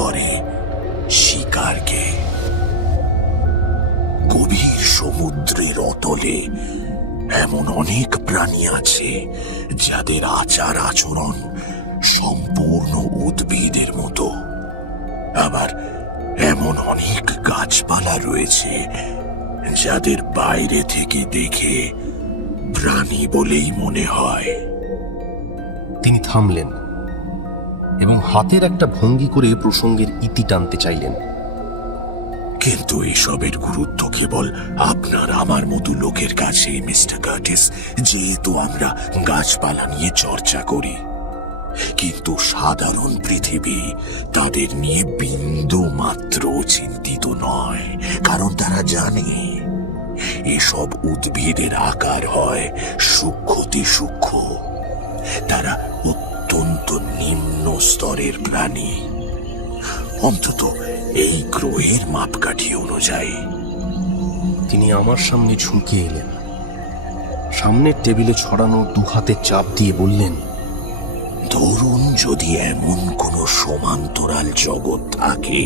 করে শিকারকে। গভীর সমুদ্রের অতলে এমন অনেক প্রাণী আছে যাদের আচার আচরণ সম্পূর্ণ উদ্ভিদের মতো। আবার এমন অনেক গাছপালা রয়েছে যাদের বাইরে থেকে দেখে প্রাণী বলেই মনে হয়। তিনি থামলেন এবং হাতের একটা ভঙ্গি করে প্রসঙ্গের ইতি টানতে চাইলেন। কিন্তু এসবের গুরুত্ব কেবল আপনার আমার মতো লোকের কাছে, মিস্টার কার্টিস, যেহেতু আমরা গাছপালা নিয়ে চর্চা করি। কিন্তু সাধারণ পৃথিবী তাদের নিয়ে বিন্দু মাত্র চিন্তিত নয়, কারণ তারা জানে এসব উদ্ভিদের আকার হয় সূক্ষ্মতি সূক্ষ্ম। তারা অত্যন্ত নিম্ন স্তরের প্রাণী, অন্তত এই গ্রহের মাপকাঠি অনুযায়ী। তিনি আমার সামনে ঝুঁকে এলেন, সামনের টেবিলে ছড়ানো দুহাতে চাপ দিয়ে বললেন, ধরুন যদি এমন কোনো সমান্তরাল জগৎ থাকে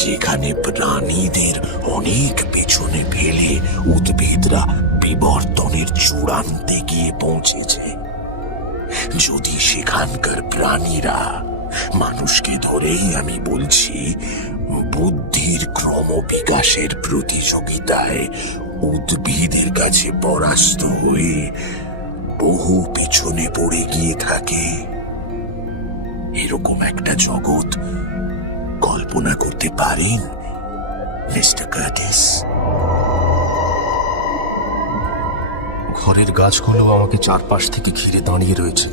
যেখানে প্রাণীদের অনেক পেছনে ফেলে উদ্ভিদরা বিবর্তনের চূড়ান্তে গিয়ে পৌঁছেছে। যদি সেখানকার প্রাণীরা, মানুষকে ধরেই আমি বলছি, বুদ্ধির ক্রমবিকাশের প্রতিযোগিতায় উদ্ভিদের কাছে পরাস্ত হয়ে বহু পিছনে পড়ে গিয়ে থাকে, এরকম একটা জগৎ কল্পনা করতে পারেন মিস্টার কার্টিস? ঘরের গাছগুলো আমাকে চারপাশ থেকে ঘিরে দাঁড়িয়ে রয়েছে।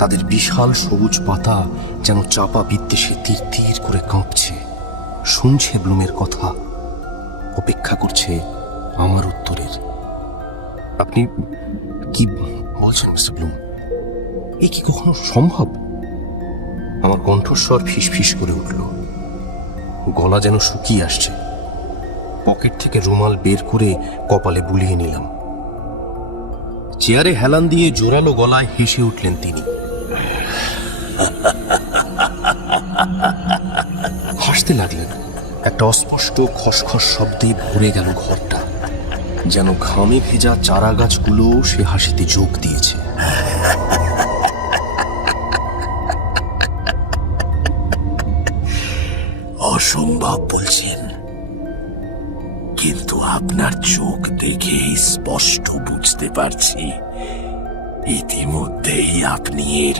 তাদের বিশাল সবুজ পাতা যেন চাপা বিদ্বেষে তীর তীর করে কাঁপছে, শুনছে ব্লুমের কথা, অপেক্ষা করছে আমার উত্তরের। আপনি কি বলছেন মিস্টার ব্লুম? এ কি কখনো সম্ভব? আমার কণ্ঠস্বর ফিসফিস করে উঠল, গলা যেন শুকিয়ে আসছে। পকেট থেকে রুমাল বের করে কপালে বুলিয়ে নিলাম। চেয়ারে হেলান দিয়ে জোরালো গলায় হেসে উঠলেন তিনি। হাসতে লাগলেন। একটা অস্পষ্ট খসখস শব্দে ভরে গেল ঘরটা, যেন ঘামে ভেজা চারা গাছগুলো সে হাসিতে যোগ দিয়েছে। অসম্ভব বলছেন, কিন্তু আপনার চোখ দেখে স্পষ্ট বুঝতে পারছি ইতিমধ্যেই আপনি এর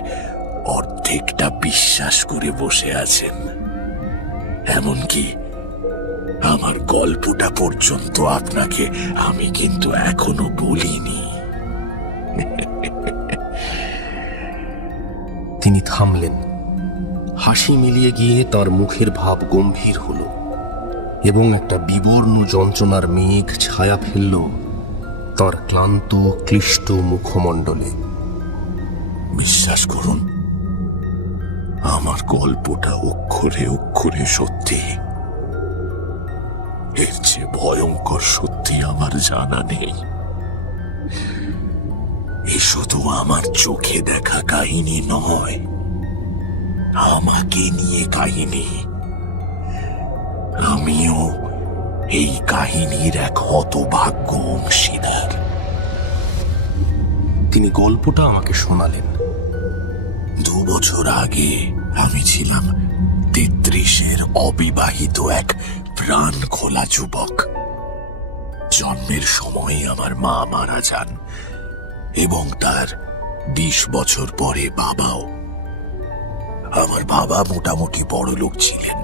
অর্ধেকটা বিশ্বাস করে বসে আছেন। এমনকি আমার গল্পটা পর্যন্ত আপনাকে আমি কিন্তু এখনো বলিনি। তিনি থামলেন, হাসি মিলিয়ে গিয়ে তার মুখের ভাব গম্ভীর হল এবং একটা বিবর্ণ যন্ত্রণার মেঘ ছায়া ফেলল তার ক্লান্ত ক্লিষ্ট মুখমণ্ডলে। বিশ্বাস করুন, আমার গল্পটা অক্ষরে অক্ষরে সত্যি। এর চেয়ে ভয়ঙ্কর সত্যি আমার জানা নেই। এ শুধু আমার চোখে দেখা কাহিনী নয়, আমাকে নিয়ে কাহিনী। আমিও এই কাহিনীর এক হতভাগ্য অংশীদার। তিনি গল্পটা আমাকে শোনালেন। 2 বছর আগে আমি ছিলাম 33-এর অবিবাহিত এক প্রাণ খোলা যুবক। জন্মের সময় আমার মা মারা যান এবং তার 20 বছর পরে বাবাও। আমার বাবা মোটামুটি বড়লোক ছিলেন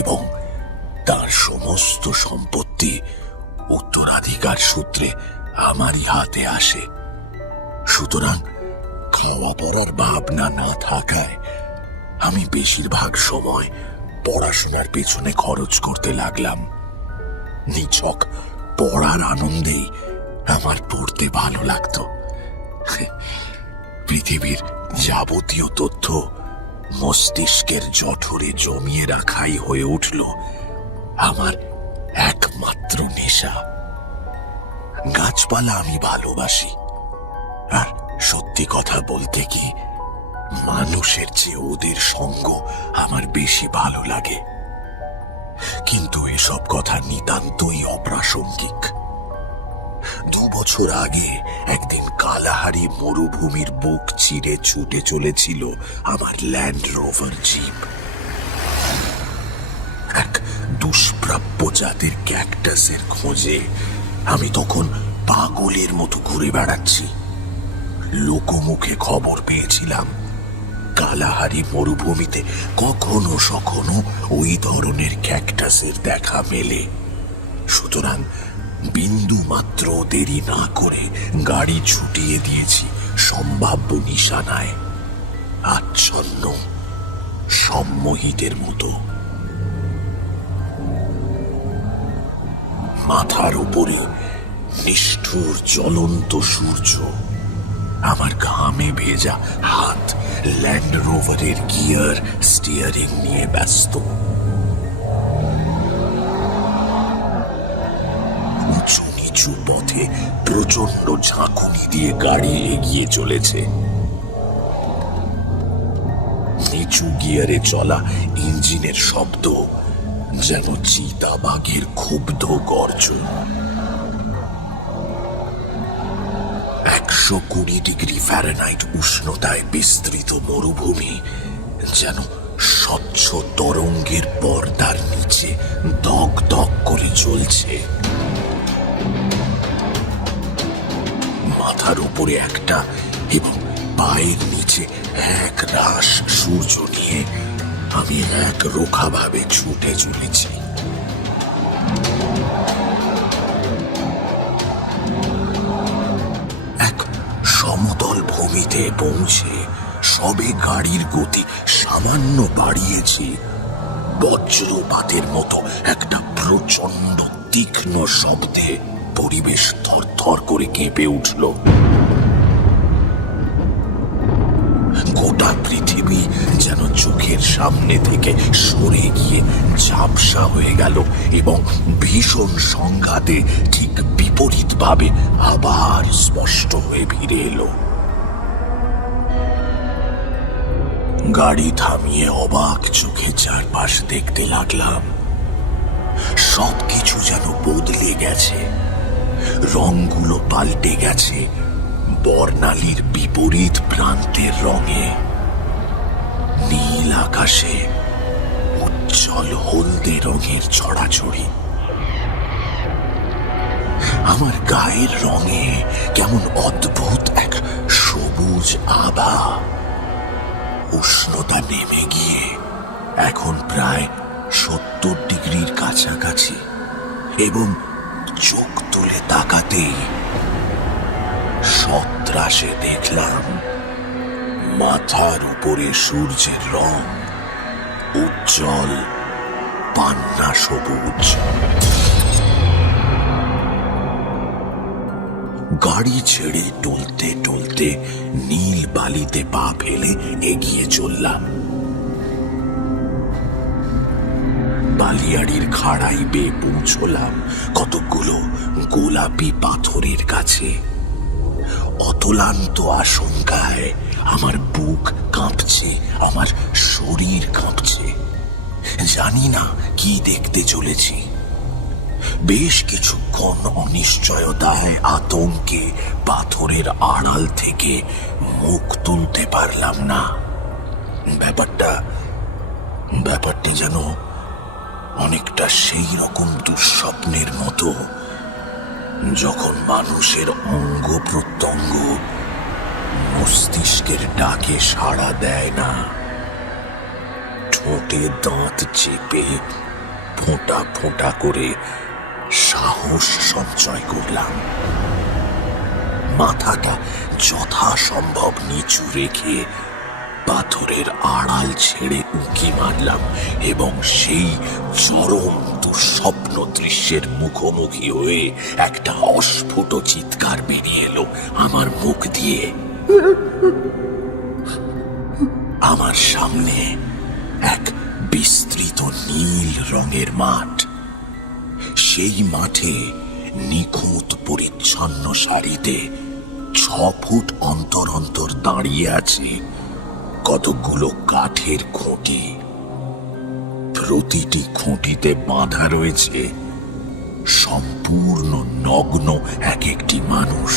এবং তার সমস্ত সম্পত্তি উত্তরাধিকার সূত্রে আমারই হাতে আসে। সুতরাং খাওয়া পড়ার ভাবনা না থাকায় আমি বেশিরভাগ সময় পড়াশোনার পেছনে খরচ করতে লাগলাম। নিছক পড়ার আনন্দেই আমার পড়তে ভালো লাগতো। পৃথিবীর যাবতীয় তথ্য মস্তিষ্কের জঠরে জমিয়ে রাখাই হয়ে উঠল আমার একমাত্র নেশা। গাছপালা আমি ভালোবাসি, আর সত্যি কথা বলতে কি মানুষের চেয়ে ওদের সঙ্গ আমার বেশি ভালো লাগে। কিন্তু এসব কথা নিতান্তই অপ্রাসঙ্গিক। 2 বছর আগে একদিন কালাহারি মরুভূমির বুক চিরে ছুটে চলেছিল আমার ল্যান্ড রোভার জিপ। এক দুষ্প্রাপ্য জাতের ক্যাকটাসের খোঁজে আমি তখন পাগলের মতো ঘুরে বেড়াচ্ছি। লোকমুখে খবর পেয়েছিলাম কালাহারি মরুভূমিতে কখনো সখনো ওই ধরনের ক্যাকটাসের দেখা মেলে। সুতরাং বিন্দু মাত্র দেরি না করে গাড়ি ছুটিয়ে দিয়েছি সম্ভাব্য নিশানায়, আচ্ছন্ন সম্মোহিতের মতো। মাথার উপরে নিষ্ঠুর জ্বলন্ত সূর্য, আমার ঘামে ভেজা হাত ল্যান্ড রোভারের গিয়ার স্টিয়ারিং নিয়ে ব্যস্ত। উঁচু নিচু পথে প্রচন্ড ঝাঁকুনি দিয়ে গাড়ি এগিয়ে চলেছে। নিচু গিয়ারে চলা ইঞ্জিনের শব্দ যেন চিতাবাঘের ক্ষুব্ধ গর্জন। 120 ডিগ্রি ফ্যারেনহাইট উষ্ণতায় বিস্তৃত মরুভূমি যেন স্বচ্ছ তরঙ্গের পর্দার নিচে দগ দগ করে চলছে। মাথার উপরে একটা এবং পায়ের নিচে এক রাশ সূর্য নিয়ে আমি এক রোখাভাবে ছুটে চলেছি। এক সমতল ভূমিতে পৌঁছে সবে গাড়ির গতি সামান্য বাড়িয়েছি, বজ্রপাতের মতো একটা প্রচন্ড তীক্ষ্ণ শব্দে পরিবেশ থরথর করে কেঁপে উঠল। গোটা পৃথিবী যেন চোখের সামনে থেকে সরে গিয়ে ঝাপসা হয়ে গেল এবং ভীষণ সংঘাতে ঠিক বিপরীতভাবে আবার স্পষ্ট হয়ে ফিরে এলো। গাড়ি থামিয়ে অবাক চোখে চারপাশ দেখতে লাগলাম। সবকিছু যেন বদলে গেছে, রংগুলো পাল্টে গেছে বর্ণালীর বিপরীত প্রান্তের রঙে। নীল আকাশে উজ্জ্বল হলদে রঙের ছড়াছড়ি। আমার গায়ের রঙে কেমন অদ্ভুত এক সবুজ আভা। উষ্ণতা নেমে গিয়ে এখন প্রায় 70 ডিগ্রির কাছাকাছি এবং চোখ তুলে তাকাতেই সত্রাসে দেখলাম মাথার উপরে সূর্যের রং উজ্জ্বল পান্না সবুজ। গাড়ি ছেড়ে টলতে টলতে নীল বালিতে পা ফেলে এগিয়ে চললাম। বালিয়াড়ির খাড়াই বেয়ে পৌঁছলাম কতগুলো গোলাপি পাথরের কাছে। অতলান্ত আশঙ্কায় আমার বুক কাঁপছে, আমার শরীর কাঁপছে। জানি না কি দেখতে চলেছি। বেশ কিছুক্ষণ অনিশ্চয়তায় আতঙ্কে পাথরের আড়াল থেকে মুখ তুলতে পারলাম না। ব্যাপারটা যেন অনেকটা সেই রকম দুঃস্বপ্নের মতো যখন মানুষের অঙ্গ প্রত্যঙ্গ মস্তিষ্কের ডাকে সাড়া দেয় না। ঠোঁটে দাঁত চেপে ফোঁটা ফোঁটা করে সাহস সঞ্চয় করলাম। মাথাটা যথাসম্ভব নিচু রেখে পাথরের আড়াল ছেড়ে উঁকি মারলাম এবং সেই চরম দুঃস্বপ্ন দৃশ্যের মুখোমুখি হয়ে একটা অস্ফুট চিৎকার বেরিয়ে এলো আমার মুখ দিয়ে। আমার সামনে এক বিস্তৃত নীল রঙের মাঠ। সেই মাঠে নিখুঁত পরিচ্ছন্ন সারিতে 6 ফুট অন্তর অন্তর দাঁড়িয়ে আছে কতগুলো কাঠের খুঁটি। প্রতিটি খুঁটিতে বাঁধা রয়েছে সম্পূর্ণ নগ্ন এক একটি মানুষ।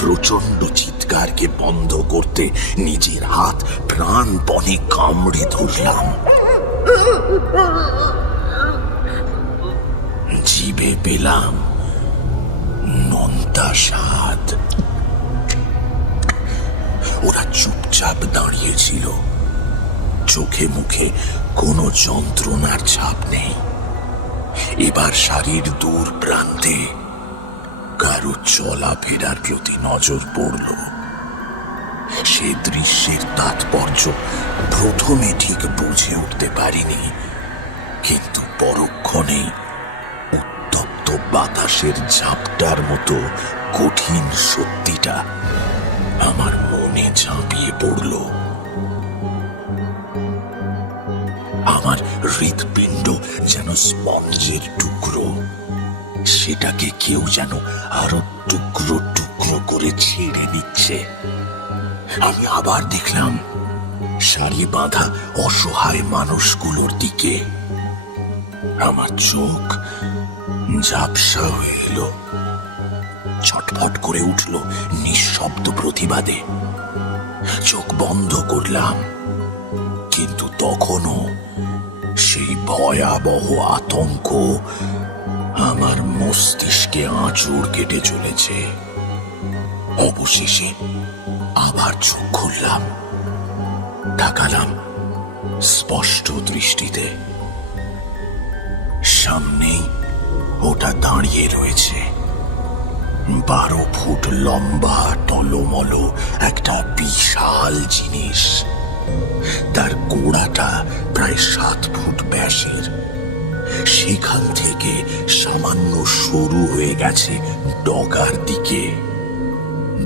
প্রচন্ড চিৎকারকে বন্ধ করতে নিজের হাত প্রাণপণে কামড়ে ধরলাম। জিভে পেলাম নোনতা স্বাদ। ওরা চুপচাপ দাঁড়িয়েছিল, চোখে মুখে কোনো যন্ত্রণার ছাপ নেই। এবার শাড়ির দূর প্রান্তে কারো চলাফেরার প্রতি নজর পড়ল। সে দৃশ্যের তাৎপর্য প্রথমে ঠিক বুঝে উঠতে পারিনি, কিন্তু পরক্ষণেই উত্তপ্ত বাতাসের ঝাপটার মতো কঠিন সত্যিটা আমার মনে ঝাঁপিয়ে পড়ল। আমার হৃৎপিণ্ড যেন স্পঞ্জের টুকরো, সেটাকে কেউ যেন আরো টুকরো টুকরো করে ছিঁড়ে নিচ্ছে। আমি আবার দেখলাম সারি বাঁধা অসহায় মানুষগুলোর দিকে। আমার চোখ ঝাপসা হয়ে এলো, ছটফট করে উঠল নিঃশব্দ প্রতিবাদে। চোখ বন্ধ করলাম, কিন্তু তখনও সেই ভয়াবহ আতঙ্ক আমার মস্তিষ্কে আঁচড় কেটে চলেছে। অবশেষে আবার চোখ খুললাম, তাকালাম স্পষ্ট দৃষ্টিতে। সামনেই ওটা দাঁড়িয়ে রয়েছে, 12 ফুট লম্বা টলমল একটা বিশাল জিনিস। তার গোড়াটা প্রায় 7 ফুট ব্যাসের। সেখান থেকে সামান্য সরু হয়ে গেছে ডগার দিকে।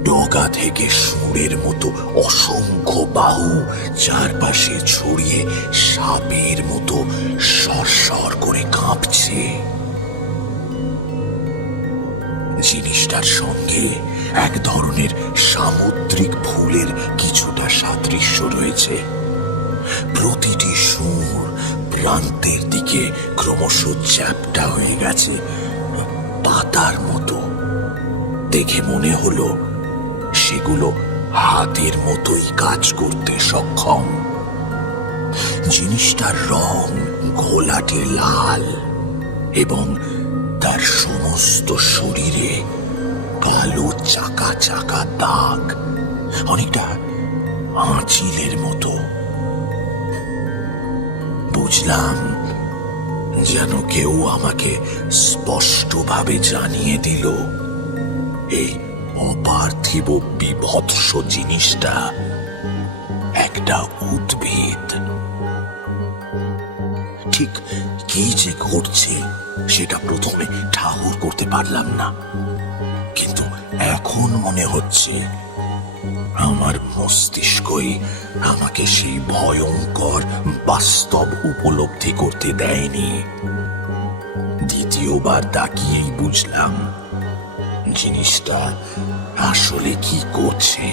ডগা থেকে সুরের মতো অসংখ্য বাহু চারপাশে ছড়িয়ে সাপের মতো সরসর করে কাঁপছে। জিনিসটার সঙ্গে এক ধরনের সামুদ্রিক ফুলের কিছুটা সাদৃশ্য রয়েছে। প্রতিটি সুর প্রান্তের দিকে ক্রমশ চ্যাপ্টা হয়ে গেছে, পাতার মতো। দেখে মনে হলো সেগুলো হাতের মতোই কাজ করতে সক্ষম। জিনিসটার রং ঘোলাটে লাল এবং তার সমস্ত শরীরে কালো চাকা চাকা দাগ, অনেকটা আঁচিলের মতো। বুঝলাম যেন কেউ আমাকে স্পষ্টভাবে জানিয়ে দিল এই অপার্থিব বিভৎস জিনিসটা একটা উদ্ভিদ। ঠিক কি যে ঘটছে সেটা প্রথমে ঠাহর করতে পারলাম না, কিন্তু এখন মনে হচ্ছে আমার মস্তিষ্কই আমাকে সেই ভয়ঙ্কর বাস্তব উপলব্ধি করতে দেয়নি। দ্বিতীয়বার তাকিয়েই বুঝলাম জিনিসটা আসলে কি করছে,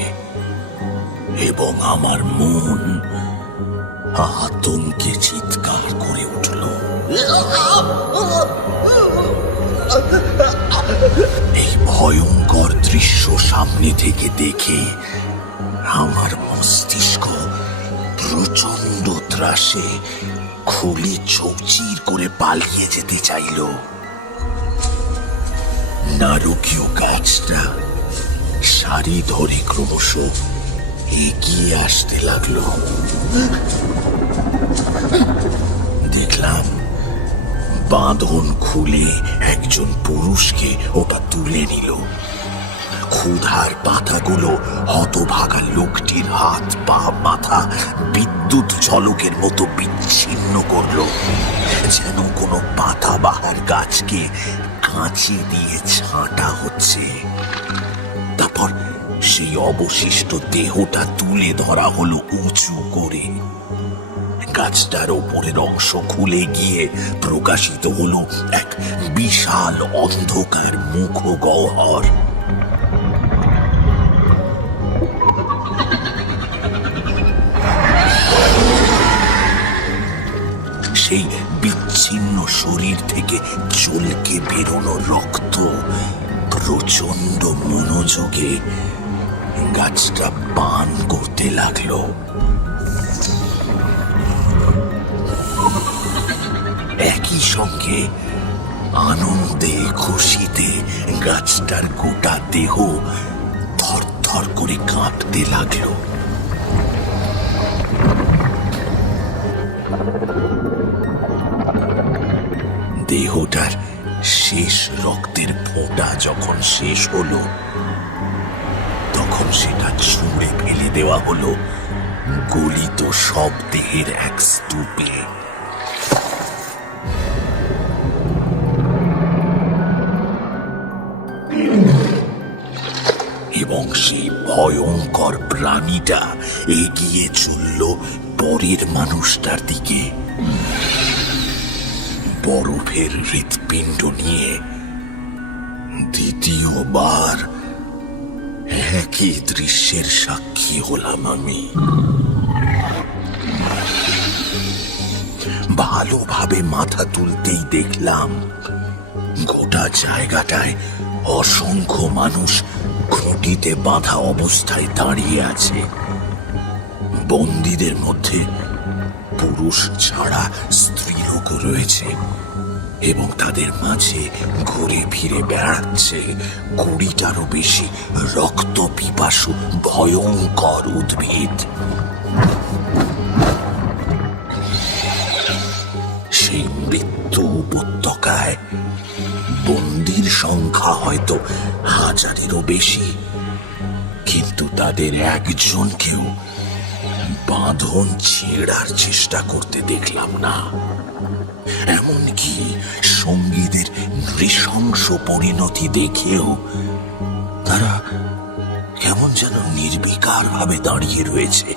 এবং আমার মন আতঙ্কে চিৎকার করে উঠল। এই ভয়ঙ্কর দৃশ্য সামনে থেকে দেখে আমার মস্তিষ্ক প্রচন্ড ত্রাসে খুলি চৌচির করে পালিয়ে যেতে চাইল। নারকীয় গাছটা সারি ধরে ক্রমশ এগিয়ে আসতে লাগলো। দেখলাম বাঁধন খুলে একজন পুরুষকে ওটা তুলে নিল। ক্ষুধার পাতাগুলো হতভাগা লোকটির হাত পা মাথা বিদ্যুৎ ঝলকের মতো বিচ্ছিন্ন করলো, যেন কোনো পাতাবাহার গাছকে কাঁচি দিয়ে ছাঁটা হচ্ছে। তারপর সেই অবশিষ্ট দেহটা তুলে ধরা হলো উঁচু করে। গাছটার ওপরের অংশ খুলে গিয়ে প্রকাশিত হলো এক বিশাল অন্ধকার মুখগহ্বর। বিচ্ছিন্ন শরীর থেকে চলকে বেরোনো রক্ত প্রচন্ড মনোযোগে গাছটা পান করতে লাগলো। একই সঙ্গে আনন্দে খুশিতে গাছটার গোটা দেহ থরথর করে কাঁপতে লাগলো। দেহটার শেষ রক্তের ফোঁটা যখন শেষ হলো, তখন সেটা ছুঁড়ে ফেলে দেওয়া হলো গলিত সব দেহের এক স্তূপে। এবং সেই ভয়ঙ্কর প্রাণীটা এগিয়ে চলল পরের মানুষটার দিকে, বরফের হৃৎপিণ্ড নিয়ে। দ্বিতীয়বার একই দৃশ্যের সাক্ষী হলাম আমি। ভালোভাবে মাথা তুলতেই দেখলাম গোটা জায়গাটায় অসংখ্য মানুষ খুঁটিতে বাঁধা অবস্থায় দাঁড়িয়ে আছে। বন্দীদের মধ্যে পুরুষ ছাড়া স্ত্রীলোক রয়েছে এবং তাদের মাঝে ঘুরে ফিরে বেড়াচ্ছে 20টারও বেশি রক্ত পিপাসু ভয়ঙ্কর উদ্ভিদ। সেই মৃত্যু উপত্যকায় বন্দির সংখ্যা হয়তো 1000-এরও বেশি, কিন্তু তাদের একজনকেও বাঁধন ছেঁড়ার চেষ্টা করতে দেখলাম না। এমনকি সঙ্গীদের নৃশংস পরিণতি দেখেও তারা কেমন যেন নির্বিকার ভাবে দাঁড়িয়ে রয়েছে।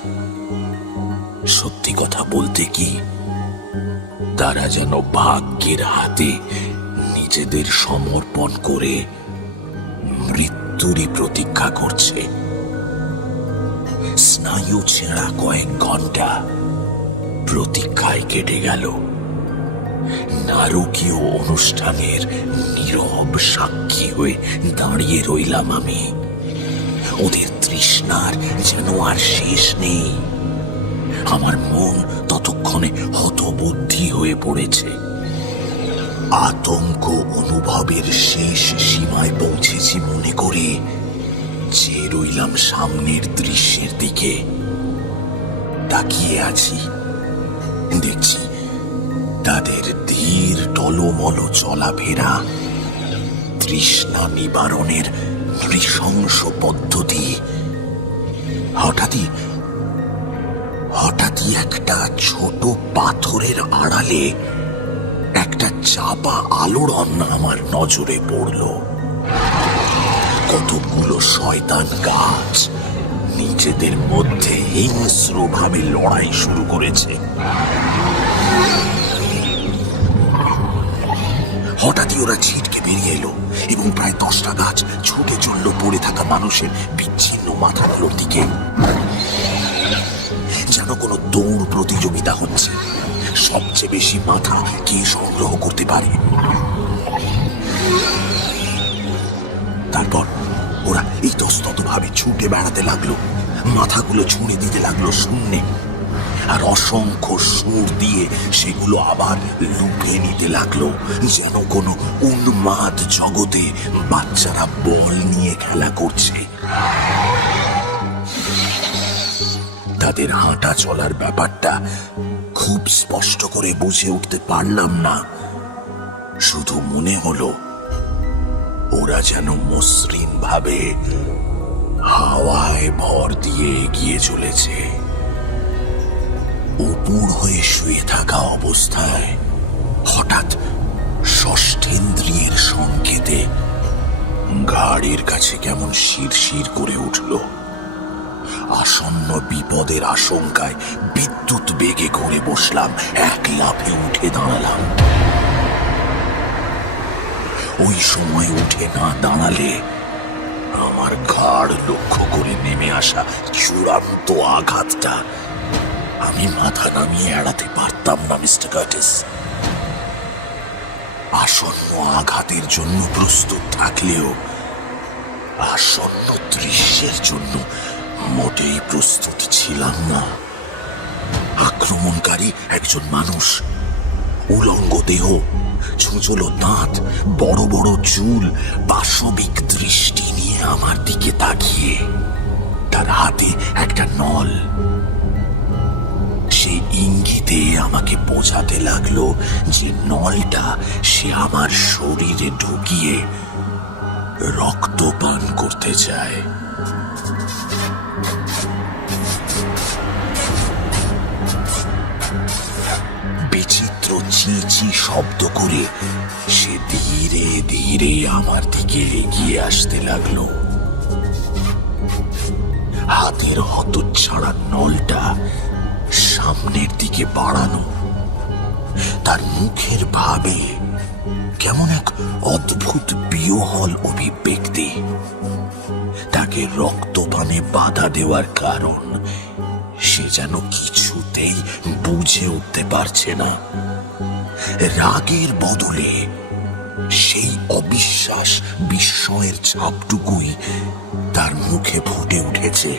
সত্যি কথা বলতে কি, তারা যেন ভাগ্যের হাতে নিজেদের সমর্পণ করে মৃত্যুরই প্রতীক্ষা করছে। স্নায়ু ছেঁড়া কয়েক ঘন্টা প্রতীক্ষায় কেটে গেল। নারকীয় অনুষ্ঠানের নীরব সাক্ষী হয়ে দাঁড়িয়ে রইলাম আমি। ওদের তৃষ্ণার যেন আর শেষ নেই। আমার মন ততক্ষণে হতবুদ্ধি হয়ে পড়েছে। আতঙ্ক অনুভবের শেষ সীমায় পৌঁছেছি মনে করে চেয়ে রইলাম সামনের দৃশ্যের দিকে। তাকিয়ে আছি, দেখছি তাদের ধীর টলমল চলাফেরা, তৃষ্ণা নিবারণের নৃশংস পদ্ধতি। হঠাৎই একটা ছোট পাথরের আড়ালে একটা চাপা আলোড়ন আমার নজরে পড়ল। কতগুলো শয়তান গাছ নিজেদের মধ্যে হিংস্রভাবে লড়াই শুরু করেছে। হঠাৎই ওরা ছিটকে বেরিয়ে এলো এবং প্রায় 10টা গাছ ছুটে চলল পড়ে থাকা মানুষের বিচ্ছিন্ন মাথাগুলোর দিকে। যেন কোনো দৌড় প্রতিযোগিতা হচ্ছে, সবচেয়ে বেশি মাথা কে সংগ্রহ করতে পারে। তারপর ওরা ইতস্তত ভাবে ছুটে বেড়াতে লাগলো, মাথাগুলো ছুঁড়ে দিতে লাগলো শূন্যে, আর অসংখ্য সুর দিয়ে সেগুলো আবার লুফে নিতে লাগলো, যেন কোনো উন্মাদ জগতে বাচ্চারা বল নিয়ে খেলা করছে। তাদের হাঁটা চলার ব্যাপারটা খুব স্পষ্ট করে বুঝে উঠতে পারলাম না। শুধু মনে হলো ওরা যেন মসৃণ ভাবে হাওয়ায় ভর দিয়ে এগিয়ে চলেছে। উপুড় হয়ে শুয়ে থাকা অবস্থায় হঠাৎ ষষ্ঠেন্দ্রিয়ের সংকেতে ঘাড়ের কাছে কেমন শিরশির করে উঠল। আসন্ন বিপদের আশঙ্কায় বিদ্যুৎ বেগে করে বসলাম, এক লাফে উঠে দাঁড়ালাম। ওই সময় উঠে না দাঁড়ালে আমার ঘাড় লক্ষ্য করে নেমে আসা চূড়ান্ত আঘাতটা আমি মাথা নামিয়ে এড়াতে পারতাম না, মিস্টার কার্টিস। আসন্ন আঘাতের জন্য প্রস্তুত থাকলেও আসন্ন দৃশ্যের জন্য মোটেই প্রস্তুত ছিলাম না। আক্রমণকারী একজন মানুষ, উলঙ্গ দেহ, ছোঁচলো দাঁত, বড় বড় চুল, পাশবিক দৃষ্টি নিয়ে আমার দিকে তাকিয়ে, তার হাতে একটা নল। সেই ইঙ্গিতে আমাকে বোঝাতে লাগলো যে নলটা সে আমার শরীরে ঢুকিয়ে রক্ত পান করতে চায়। বিচিত্র চিঁচি শব্দ করে সে ধীরে ধীরে আমার দিকে এগিয়ে আসতে লাগলো। হাতের হতচ্ছাড়া নলটা সামনের দিকে বাড়ানো, তার মুখের ভাবে কেমন এক অদ্ভুত বিহ্বল অভিব্যক্তি। তাকে রক্তপানে বাধা দেওয়ার কারণ সে যেন কিছুতেই বুঝে উঠতে পারছে না। রাগের বদলে সেই অবিশ্বাস বিস্ময়ের ছাপটুকুই তার মুখে ফুটে উঠেছে।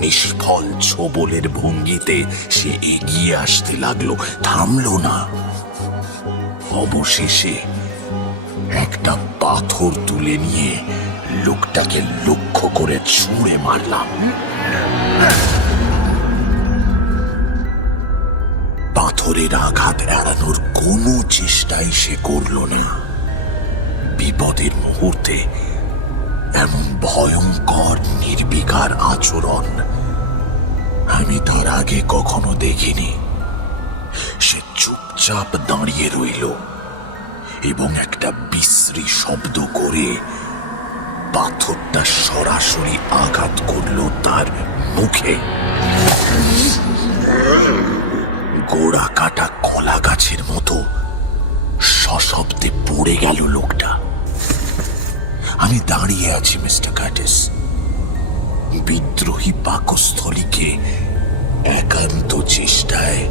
নিষ্ফল ছোবলের ভঙ্গিতে সে এগিয়ে আসতে লাগলো, থামলো না। অবশেষে একটা পাথর তুলে নিয়ে লোকটাকে লক্ষ্য করে ছুঁড়ে মারলাম। পাথরের আঘাত এড়ানোর কোনো চেষ্টাই সে করল না। বিপদের মুহূর্তে এমন ভয়ঙ্কর নির্বিকার আচরণ আমি তার আগে কখনো দেখিনি। সে চুপচাপ দাঁড়িয়ে রইল এবং একটা বিশ্রী শব্দ করে পাথরটা সরাসরি আঘাত করল তার মুখে। গোড়া কাটা কলা গাছের মতো সশব্দে পড়ে গেল লোকটা। আমি দাঁড়িয়ে আছি মিস্টার কার্টিস, বিদ্রোহী পাকস্থলীকে একান্ত চেষ্টায়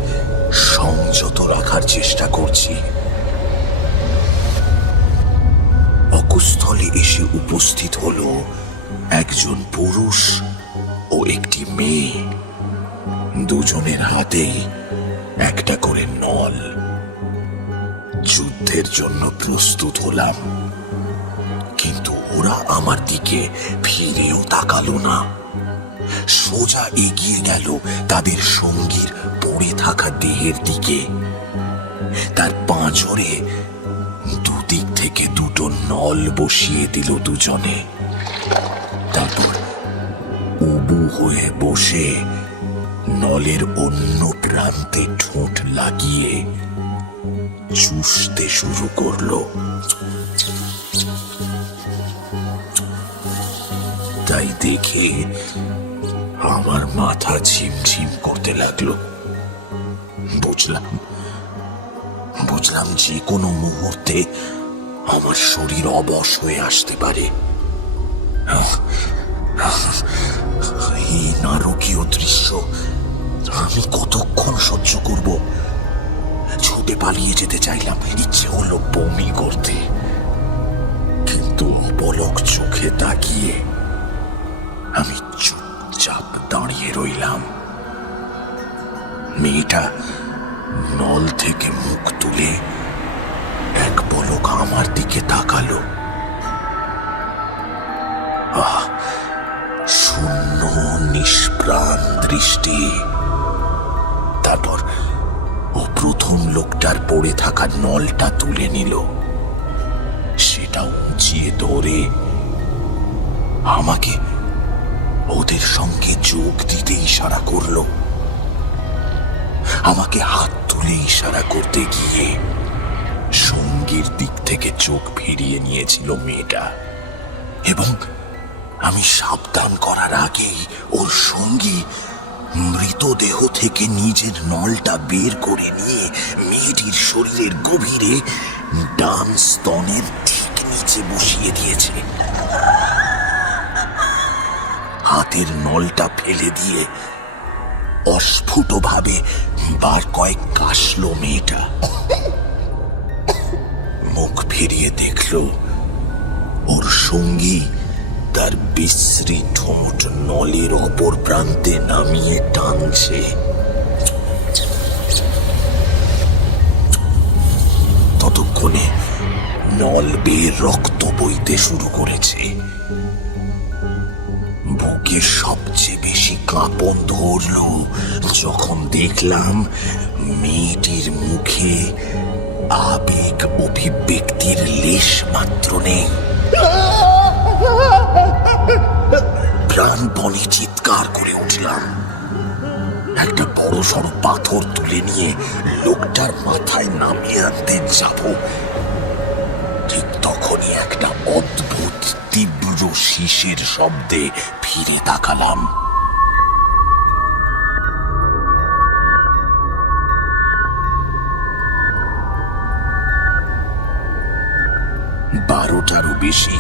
সংযত রাখার চেষ্টা করছি। পাকস্থলে এসে উপস্থিত হলো একজন পুরুষ ও একটি মেয়ে। দুজনের হাতে একটা করে নল। যুদ্ধের জন্য প্রস্তুত হলাম, কিন্তু ওরা আমার দিকে ফিরেও তাকালো না। সোজা এগিয়ে গেল তাদের সঙ্গীর পড়ে থাকা দেহের দিকে। তার পাঁজরে দুদিক থেকে দুটো নল বসিয়ে দিল দুজনে। তারপর উবু হয়ে বসে নলের অন্য প্রান্তে ঠোঁট লাগিয়ে চুষতে শুরু করলো। তাই দেখে আমার মাথা ঝিমঝিম করতে লাগলো। বুঝলাম যে কোনো মুহূর্তে আমার শরীর অবশ হয়ে আসতে পারে। এই নারকীয় দৃশ্য আমি কতক্ষণ সহ্য করব? ছুটে পালিয়ে যেতে চাইলাম, ইচ্ছে হলো বমি করতে, কিন্তু অপলক চোখে তাকিয়ে আমি চুপচাপ দাঁড়িয়ে রইলাম। মেয়েটা নল থেকে মুখ তুলে এক পলক আমার দিকে তাকালো। শূন্য নিষ্প্রাণ দৃষ্টি। তারপর ও প্রথম লোকটার পড়ে থাকা নলটা তুলে নিল। সেটা উঁচিয়ে ধরে আমাকে ওদের সঙ্গে যোগ দিতে ইশারা করল। আমাকে হাত তুলে ইশারা করতে গিয়ে সঙ্গীর দিক থেকে চোখ ফিরিয়ে নিয়েছিল মেয়েটা, এবং আমি সাবধান করার আগেই ওর সঙ্গী মৃতদেহ থেকে নিজের নলটা বের করে নিয়ে মেয়েটির শরীরের গভীরে ডান স্তনের ঠিক নিচে বসিয়ে দিয়েছে। হাতের নলটা ফেলে দিয়ে অস্ফুটভাবে বার কয়েক কাশলো মেয়েটা। মুখ ফিরিয়ে দেখল ওর সঙ্গী তার বিশ্রী ঠোঁট নলের অপর প্রান্তে নামিয়ে টানছে। ততক্ষণে নল বেয়ে রক্ত বইতে শুরু করেছে। বুকে সবচেয়ে বেশি কাঁপন ধরল যখন দেখলাম মেয়েটির মুখে আবেগ অভিব্যক্তির লেশ মাত্র নেই। প্রাণপণে চিৎকার করে উঠলাম। একটা বড় সড় পাথর তুলে নিয়ে লোকটার মাথায় নামিয়ে আনতে যাব, ঠিক তখনই একটা অদ্ভুত তীব্র শীষের শব্দে ফিরে তাকালাম। বারোটারও বেশি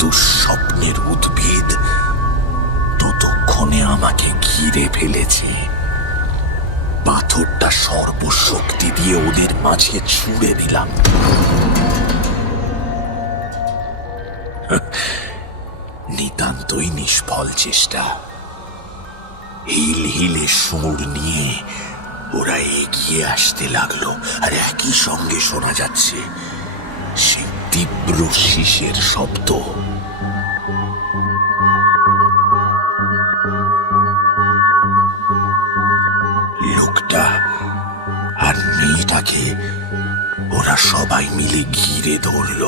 দুঃস্বপ্নের উদ্ভিদ ততক্ষণে আমাকে ঘিরে ফেলেছে। পাথরটা সর্বশক্তি দিয়ে ওদের মাঝে ছুঁড়ে দিলাম। নিতান্তই নিষ্ফল চেষ্টা। হিল হিলে সুর নিয়ে ওরা এগিয়ে আসতে লাগলো, আর একই সঙ্গে শোনা যাচ্ছে সেই তীব্র শীষের শব্দ। লোকটা আর মেয়েটাকে ওরা সবাই মিলে ঘিরে ধরল।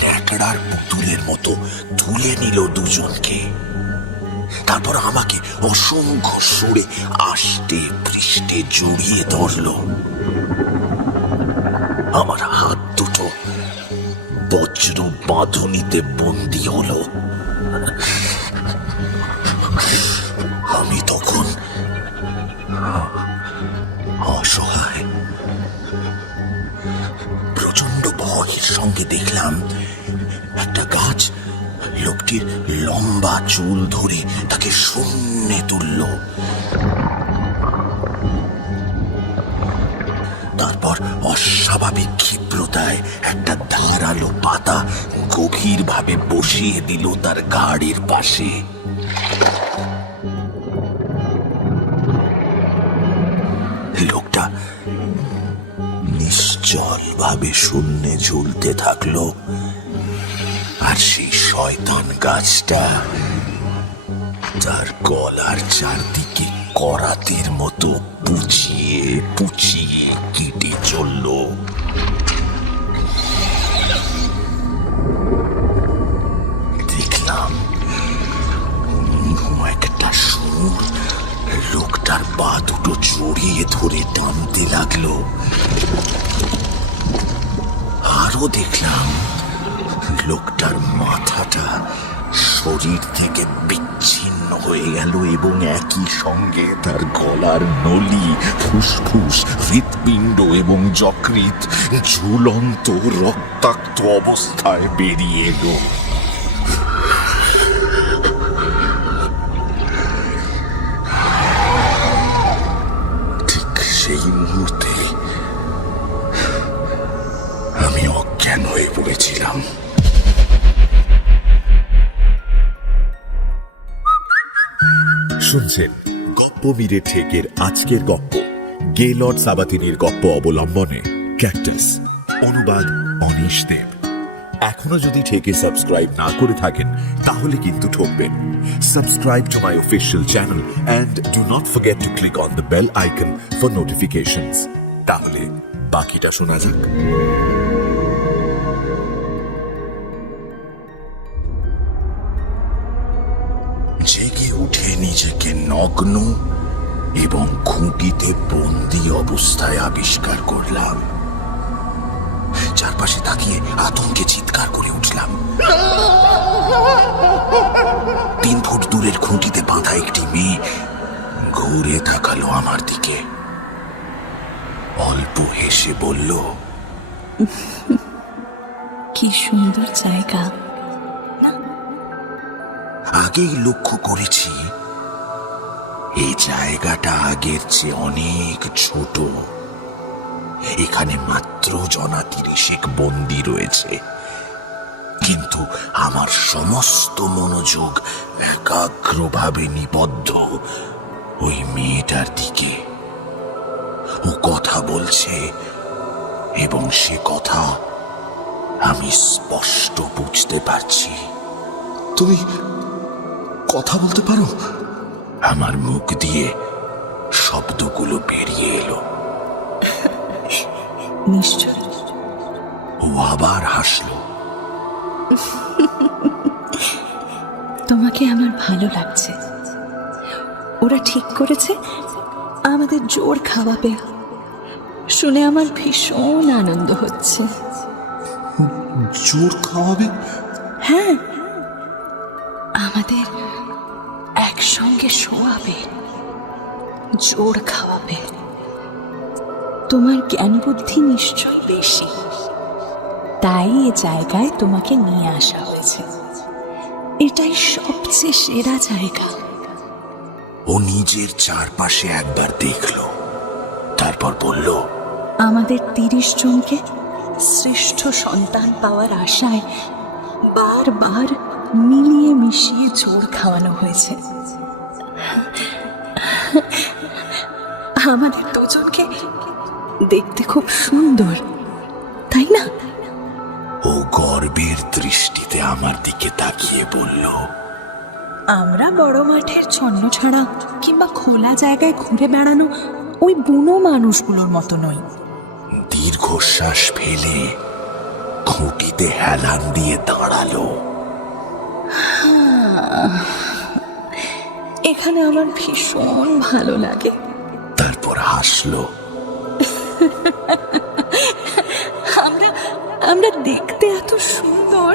ন্যাকড়ার পুতুলের মতো তুলে নিল দুজনকে। তারপর আমাকে অসংখ্য সুরে আষ্টে পৃষ্ঠে জড়িয়ে ধরল। আমার হাত দুটো বজ্র বাঁধনিতে বন্দী হলো। আমি তখন অসহায়। প্রচন্ড ভয়ের সঙ্গে দেখলাম একটা গাছ লোকটির লম্বা চুল ধরে তাকে শূন্যে তুলল। তারপর অস্বাভাবিক ক্ষিপ্রতায় একটা ধারালো পাতা গভীরভাবে বসিয়ে দিল তার ঘাড়ের পাশে। লোকটা নিশ্চল ভাবে শূন্যে ঝুলতে থাকলো, আর সেই শয়তান গাছটা তার গলার চারদিকে করাতের মতো পুচিয়ে পুচিয়ে কেটে চলল। দেখলাম একটা সুর লোকটার পা দুটো জড়িয়ে ধরে টানতে লাগলো। আরো দেখলাম লোকটার মাথাটা শরীর থেকে বিচ্ছিন্ন হয়ে গেল এবং একই সঙ্গে তার গলার নলি, ফুসফুস, হৃৎপিণ্ড এবং যকৃৎ ঝুলন্ত রক্তাক্ত অবস্থায় বেরিয়ে এলো। ঠিক সেই মুহূর্তে আমি অজ্ঞান হয়ে পড়েছিলাম। শুনছেন গপ্পমীরে ঠেকের আজকের গপ্প, গেলর্ড সাবাতিনির গপ্প অবলম্বনে ক্যাকটাস। অনুবাদ অনিশ দেব। এখনো যদি ঠেকে সাবস্ক্রাইব না করে থাকেন তাহলে কিন্তু ঠকবেন। Subscribe to my official channel and do not forget to click on the bell icon for notifications. তাহলে বাকিটা শোনা যাক। জেগে উঠে নিজেকে নগ্ন এবং খুঁটিতে বন্দি অবস্থায় আবিষ্কার করলাম। চারপাশে তাকিয়ে আতঙ্কে চিৎকার করে উঠলাম। 3 ফুট দূরের খুঁটিতে বাঁধা একটি মেয়ে ঘুরে তাকালো আমার দিকে। অল্প হেসে বলল, কি সুন্দর জায়গা। আগেই লক্ষ্য করেছি এই জায়গাটা আগের চেয়ে অনেক ছোট। এখানে মাত্র জনা 30 বন্দী রয়েছে, কিন্তু আমার সমস্ত মনোযোগ একাগ্রভাবে নিবদ্ধ ওই মেয়েটার দিকে। ও কথা বলছে এবং সে কথা আমি স্পষ্ট বুঝতে পারছি। তুমি কথা বলতে পারো? আমার মুখ দিয়ে শব্দগুলো বেরিয়ে এলো। নিশ্চয়। ও আবার হাসলো। তোমাকে আমার ভালো লাগছে। ওরা ঠিক করেছে আমাদের জোর খাওয়াবে। শুনে আমার ভীষণ আনন্দ হচ্ছে। জোর খাওয়াবে? হ্যাঁ, আমাদের একসঙ্গে শোয়াবে, জোর খাওয়াবে। তোমার জ্ঞান বুদ্ধি নিশ্চয় বেশি, তাই এ জায়গায় তোমাকে নিয়ে আসা হয়েছে। এটাই সবচেয়ে সেরা জায়গা। ও নিজের চারপাশে একবার দেখলো, তারপর বলল, আমাদের 30 জনকে শ্রেষ্ঠ সন্তান পাওয়ার আশায় বারবার মিলিয়ে মিশিয়ে জোর খাওয়ানো হয়েছে। আমাদের দুজনকে দেখতে খুব সুন্দর, তাই না? ও গর্বের দৃষ্টিতে আমার দিকে তাকিয়ে বলল, আমরা বড় মাঠের ছন্নছাড়া কিংবা খোলা জায়গায় ঘুরে বেড়ানো ওই বুনো মানুষগুলোর মতো নই। দীর্ঘশ্বাস ফেলে খুঁটিতে হেলান দিয়ে দাঁড়ালো। এখানে আমার ভীষণ ভালো লাগে। তারপর হাসলো। আমরা দেখতে এত সুন্দর।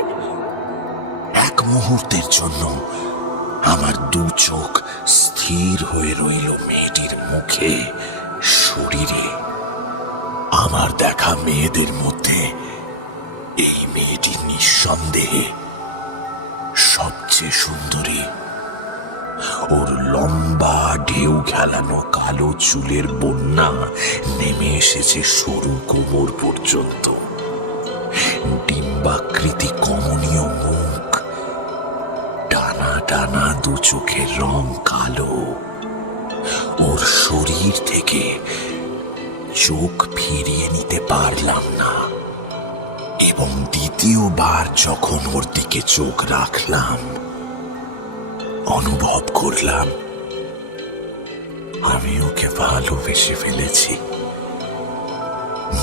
এক মুহূর্তের জন্য আমার দু চোখ স্থির হয়ে রইল মেয়েটির মুখে, শরীরে। আমার দেখা মেয়েদের মধ্যে এই মেয়েটি নিঃসন্দেহে সবচেয়ে সুন্দরী। ওর লম্বা ঢেউ খেলানো কালো চুলের বন্যা নেমে এসেছে সরু কোমর পর্যন্ত। ডিম্বাকৃতি কমনীয় মুখ, টানা টানা দু চোখের রং কালো। ওর শরীর থেকে চোখ ফিরিয়ে নিতে পারলাম না, এবং দ্বিতীয়বার যখন ওর দিকে চোখ রাখলাম, অনুভব করলাম আমি ওকে ভালোবেসে ফেলেছি।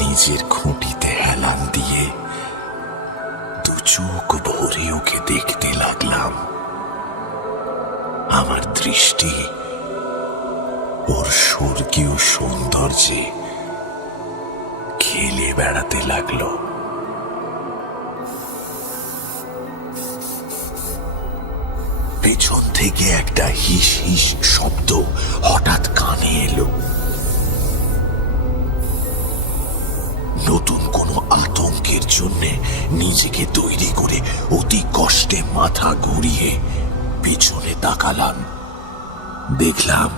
নিজের খুঁটিতে হেলান দিয়ে দু চোখ ভরে ওকে দেখতে লাগলাম। আমার দৃষ্টি ওর স্বর্গীয় সৌন্দর্যে খেলে বেড়াতে লাগলো। পেছন থেকে একটা হিস হিস শব্দ হঠাৎ কানে এলো। নতুন কোনো আতঙ্কের জন্যে নিজেকে তৈরি করে অতি কষ্টে মাথা ঘুরিয়ে পেছনে তাকালাম। দেখলাম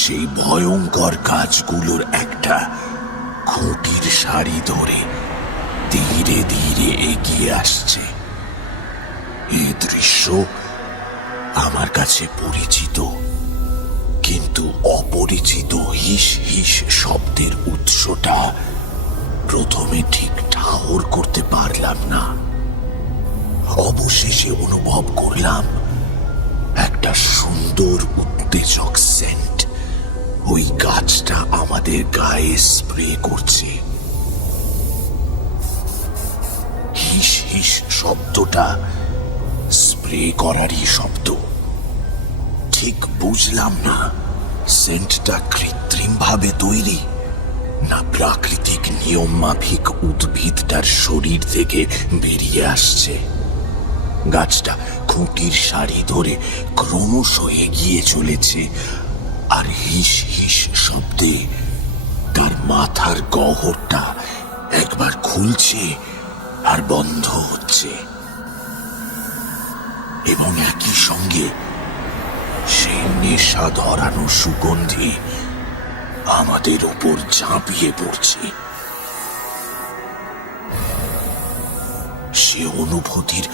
সেই ভয়ঙ্কর গাছগুলোর একটা খুঁটির সারি ধরে ধীরে ধীরে এগিয়ে আসছে। এই দৃশ্য আমার কাছে পরিচিত, কিন্তু অপরিচিত হিস হিস শব্দের উৎসটা প্রথমে ঠিক ঠাহর করতে পারলাম না। অবশেষে অনুভব করলাম একটা সুন্দর উত্তেজক সেন্ট ওই গাছটা আমাদের গায়ে স্প্রে করছে। হিস হিস শব্দটা স্প্রে করারই শব্দ। ঠিক বুঝলাম না সেন্টটা কৃত্রিম ভাবে তৈরি না প্রাকৃতিক নিয়ম মাফিক উদ্ভিদটার শরীর থেকে বেরিয়ে আসছে। গাছটা খুঁটির সারি ধরে ক্রমশ এগিয়ে চলেছে, আর হিস হিস শব্দে তার মাথার গহ্বরটা একবার খুলছে আর বন্ধ হচ্ছে, এবং একই সঙ্গে সেই নেশা ধরানো সুগন্ধি আমাদের উপর ঝাঁপিয়ে পড়ছে। সে অনুভূতির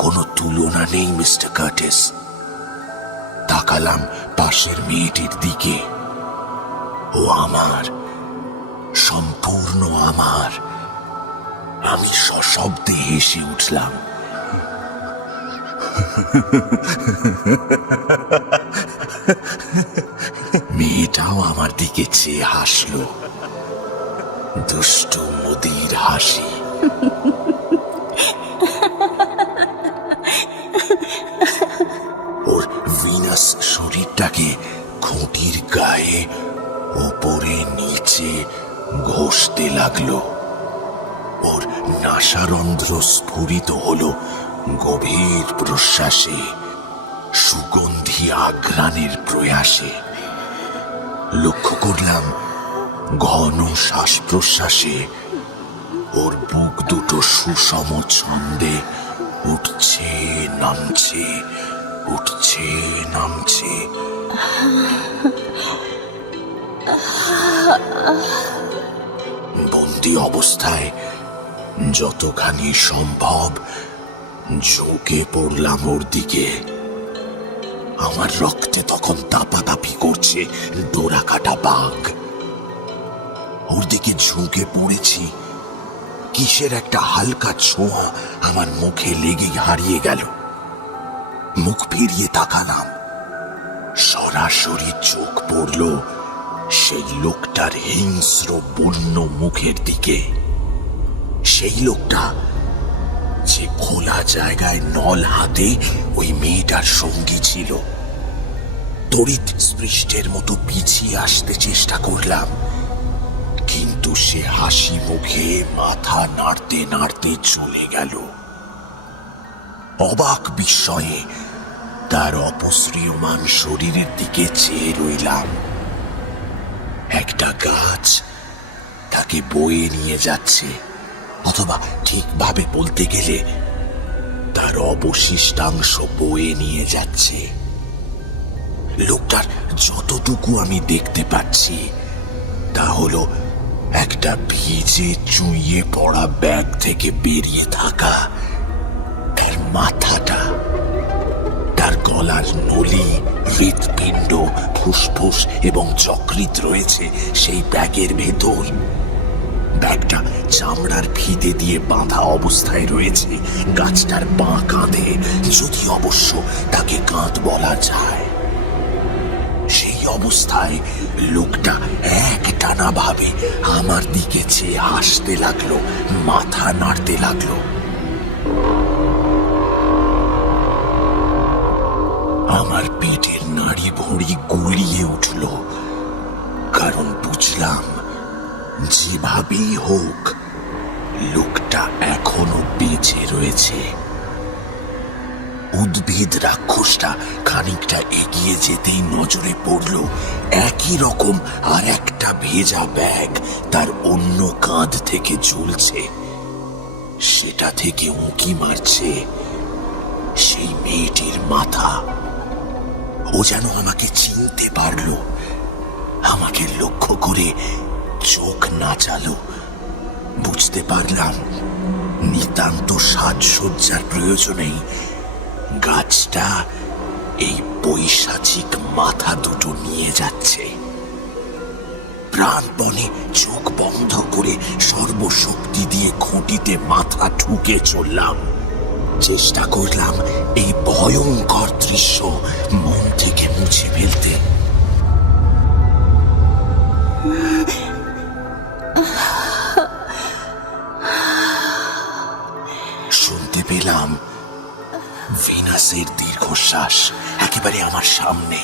কোনো তুলনা নেই মিস্টার কার্টিস। তাকালাম পাশের মেয়েটির দিকে। ও আমার, সম্পূর্ণ আমার। আমি সশব্দে হেসে উঠলাম। মেয়েটাও আমার দিকে চেয়ে হাসল, দুষ্টু মুদির হাসি। ওর ভিনাস শরীরটাকে খুঁটির গায়ে ওপরে নিচে ঘষতে লাগলো। ওর নাসারন্ধ্র স্ফুরিত হলো গভীর প্রশ্বাসে, সুগন্ধি আঘ্রাণের প্রয়াসে। লক্ষ্য করলাম ঘন শ্বাস প্রশ্বাসে ওর বুক দুটো সুষম ছন্দে উঠছে নামছে, উঠছে নামছে। বন্দি অবস্থায় যতখানি সম্ভব ঝুঁকে পড়লাম ওর দিকে। আমার রক্তে তখন দাপাদাপি করছে ডোরা কাটা বাঘ। ওর দিকে ঝুঁকে পড়েছি, কিসের একটা হালকা ছোঁয়া আমার মুখে লেগেই হারিয়ে গেল। মুখ ফিরিয়ে তাকালাম, সরাসরি চোখ পড়ল সেই লোকটার হিংস্র বন্য মুখের দিকে। সেই লোকটা যে খোলা জায়গায় নল হাতে ওই মেয়েটার সঙ্গী ছিল। তড়িৎ স্পৃষ্টের মতো পিছিয়ে আসতে চেষ্টা করলাম, কিন্তু সে হাসি মুখে মাথা নাড়তে নাড়তে চলে গেল। অবাক বিস্ময়ে তার অপসৃয়মান শরীরের দিকে চেয়ে রইলাম। একটা গাছ তাকে বয়ে নিয়ে যাচ্ছে, অথবা ঠিকভাবে বলতে গেলে তার অবশিষ্টাংশ বয়ে নিয়ে যাচ্ছে। লোকটার যতটুকু আমি দেখতে পাচ্ছি তা হলো একটা ভিজে চুইয়ে পড়া ব্যাগ থেকে বেরিয়ে থাকা তার মাথাটা। তার গলার নলি, হৃৎপিণ্ড, ফুসফুস এবং যকৃৎ রয়েছে সেই ব্যাগের ভেতর। ব্যাগটা চামড়ার ফিতে দিয়ে বাঁধা অবস্থায় রয়েছে গাছটার বাঁ কাঁধে, যদি অবশ্য তাকে কাঁধ বলা যায়। সেই অবস্থায় লোকটা একটানা ভাবে আমার দিকে চেয়ে হাসতে লাগলো, মাথা নাড়তে লাগলো। আমার পেটের নাড়ি ভুঁড়ি গুলিয়ে উঠল, কারণ বুঝলাম যেভাবেই হোক লোকটা এখনো বেঁচে রয়েছে। উদ্ভিদ রাক্ষসটা খানিকটা এগিয়ে যেতেই নজরে পড়ল একই রকম আর একটা ভেজা ব্যাগ তার অন্য কাঁধ থেকে ঝুলছে। সেটা থেকে উঁকি মারছে সেই মেয়েটির মাথা। ও যেন আমাকে চিনতে পারল, আমাকে লক্ষ্য করে চোখ নাচালো। বুঝতে পারলাম নিতান্ত সাজসজ্জার প্রয়োজনেই গাছটা এই পৈশাচিক মাথা দুটো নিয়ে যাচ্ছে। প্রাণপণে চোখ বন্ধ করে সর্বশক্তি দিয়ে খুঁটিতে মাথা ঠুকে চললাম। চেষ্টা করলাম এই ভয়ঙ্কর দৃশ্য মন থেকে মুছে ফেলতে। শুনতে পেলাম ভিনাসের দীর্ঘশ্বাস একেবারে আমার সামনে।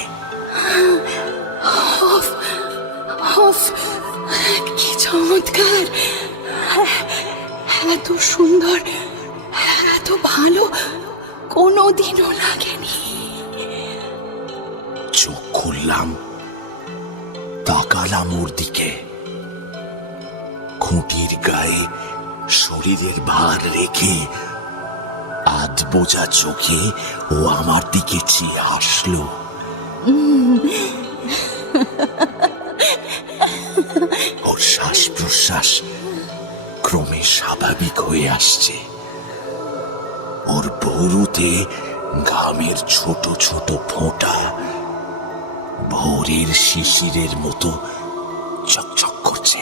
কি চমৎকার! এত সুন্দর, এত ভালো কোনোদিনও লাগেনি। চোখ খুললাম, তাকালাম ওর দিকে। খুঁটির গায়ে শরীরের ভার রেখে আধ বোঝা চোখে ও আমার দিকে চেয়ে হাসলো। ওর শ্বাস প্রশ্বাস ক্রমে স্বাভাবিক হয়ে আসছে। ওর ভুরুতে ঘামের ছোট ছোট ফোঁটা ভোরের শিশিরের মতো চকচক করছে।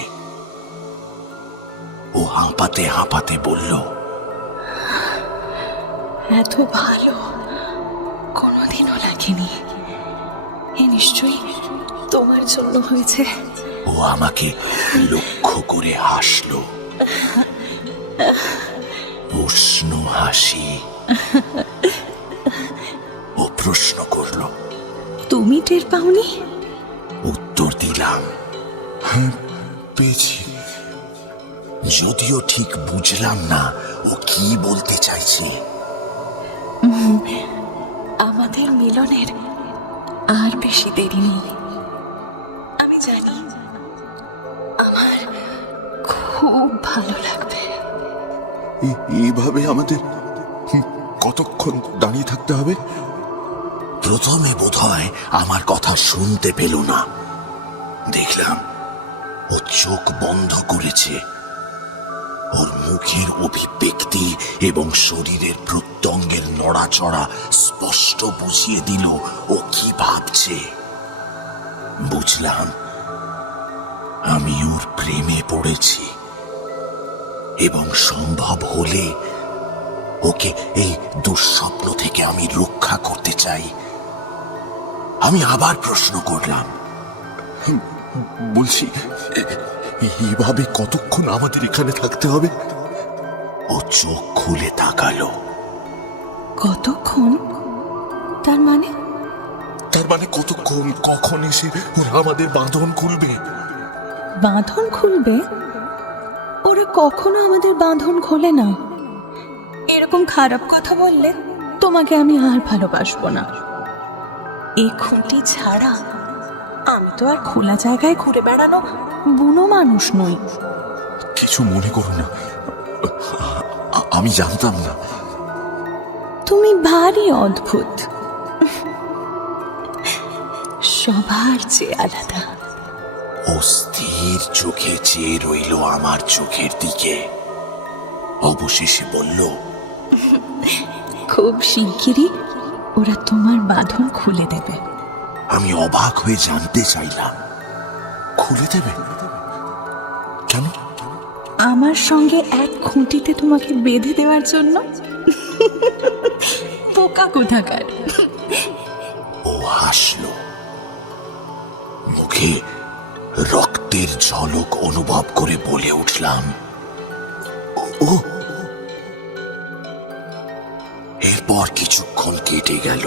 ও হাঁপাতে হাঁপাতে বলল, এত ভালো কোনোদিনও লাগেনি। এ নিশ্চয়ই তোমার জন্য হয়েছে। ও আমাকে লক্ষ্য করে হাসল, উষ্ণ হাসি। ও প্রশ্ন করল, তুমি টের পাওনি? উত্তর দিলাম, হ্যাঁ পেয়েছি, যদিও ঠিক বুঝলাম না ও কি বলতে চাইছে। আমাদের মিলনের আর বেশি দেরি নেই। আমি জানি আমার খুব ভালো লাগবে। এইভাবে আমাদের কতক্ষণ দাঁড়িয়ে থাকতে হবে? প্রথমে বোধহয় আমার কথা শুনতে পেল না। দেখলাম ও চোখ বন্ধ করেছে। ওর মুখের অভিব্যক্তি এবং শরীরের প্রত্যঙ্গের নড়াচড়া স্পষ্ট বুঝিয়ে দিল ও কি ভাবছে। বুঝলাম আমি ওর প্রেমে পড়েছি এবং সম্ভব হলে ওকে এই দুঃস্বপ্ন থেকে আমি রক্ষা করতে চাই। আমি আবার প্রশ্ন করলাম, বলছি এইভাবে কতক্ষণ আমাদের এখানে থাকতে হবে? ও চোখ খুলে তাকালো। কতক্ষণ? তার মানে? তার মানে কতক্ষণ, কখন এসে ওরা আমাদের বাঁধন খুলবে? বাঁধন খুলবে? ওরা কখনো আমাদের বাঁধন খোলে না। এরকম খারাপ কথা বললে তোমাকে আমি আর ভালোবাসবো না। এই খুঁটি ছাড়া আমি তো আর খোলা জায়গায় ঘুরে বেড়ানো বুনো মানুষ নই। কিছু মনে করো না, আমি জানতাম না। তুমি ভারী অদ্ভুত, সবার চেয়ে আলাদা। ও স্থির চোখে চেয়ে রইল আমার চোখের দিকে। অবশেষে বলল, খুব শিগগিরই ওরা তোমার বাঁধন খুলে দেবে। আমি অবাক হয়ে জানতে চাইলাম, খুলে দেবে কেন? আমার সঙ্গে এক খুঁটিতে তোমাকে বেঁধে দেওয়ার জন্য। পোকা কোথাকার। ও হাসল, মুখে রক্তের ঝলক অনুভব করে বলে উঠলাম, ও। এরপর কিছুক্ষণ কেটে গেল।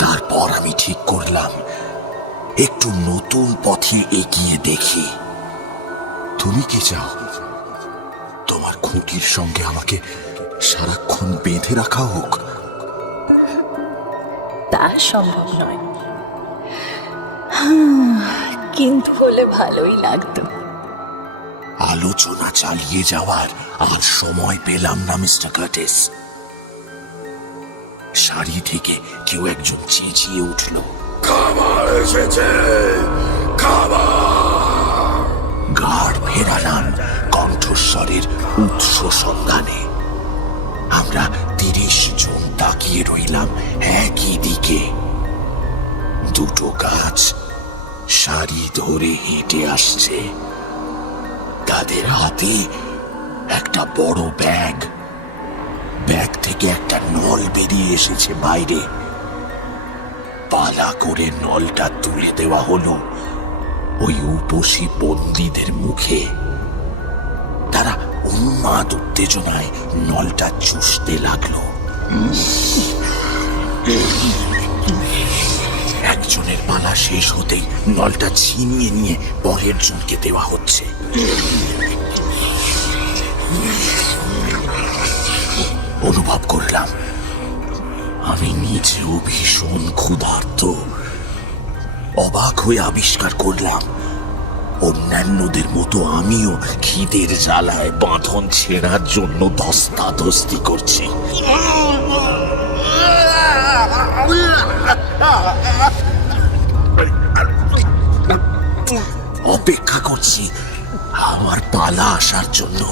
তারপর আমি ঠিক করলাম একটু নতুন পথে এগিয়ে দেখি। তুমি কি চাও তোমার খুঁটির সঙ্গে আমাকে সারাক্ষণ বেঁধে রাখা হোক? তা সম্ভব নয়, কিন্তু হলে ভালোই লাগতো। আলোচনা চালিয়ে যাওয়ার আর সময় পেলাম না মিস্টার কার্টিস। সারি থেকে কেউ একজন চেঁচিয়ে উঠল, খাবার এসেছে, খাবার। গাঢ় ফেরালাম কণ্ঠস্বরের উৎস সন্ধানে। আমরা 30 জন তাকিয়ে রইলাম একই দিকে। দুটো গাছ সারি ধরে হেঁটে আসছে। তাদের হাতে একটা বড় ব্যাগ। ব্যাগ থেকে একটা নল বেরিয়ে এসেছে বাইরে। পালা করে নলটা তুলে দেওয়া হলো ওই উপসী বন্দীদের মুখে। তারা উন্মাদ উত্তেজনায় নলটা চুষতে লাগলো। একজনের পালা শেষ হতেই নলটা ছিনিয়ে নিয়ে পরের জনকে দেওয়া হচ্ছে। অনুভব করলাম আমি নিজেও ভীষণ ক্ষুধার্ত। অবাক হয়ে আবিষ্কার করলাম অন্যান্যদের মতো আমিও খিদের জ্বালায় বাঁধন ছেঁড়ার জন্য ধস্তাধস্তি করছি। অপেক্ষা করছি আমার পালা আসার জন্য।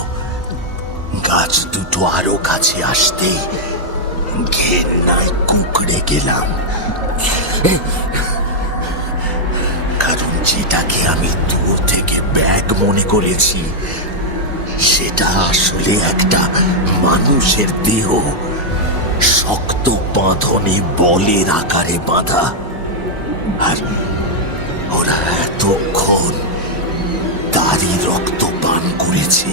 গাছ দুটো আরো কাছে আসতেই ঘেন্নায় কুঁকড়ে গেলাম। কারণ যেটাকে আমি দূর থেকে ব্যাগ মনে করেছি সেটা আসলে একটা মানুষের দেহ, শক্ত বাঁধনে বলের আকারে বাঁধা। আর ওরা এতক্ষণ তারই রক্ত পান করেছে।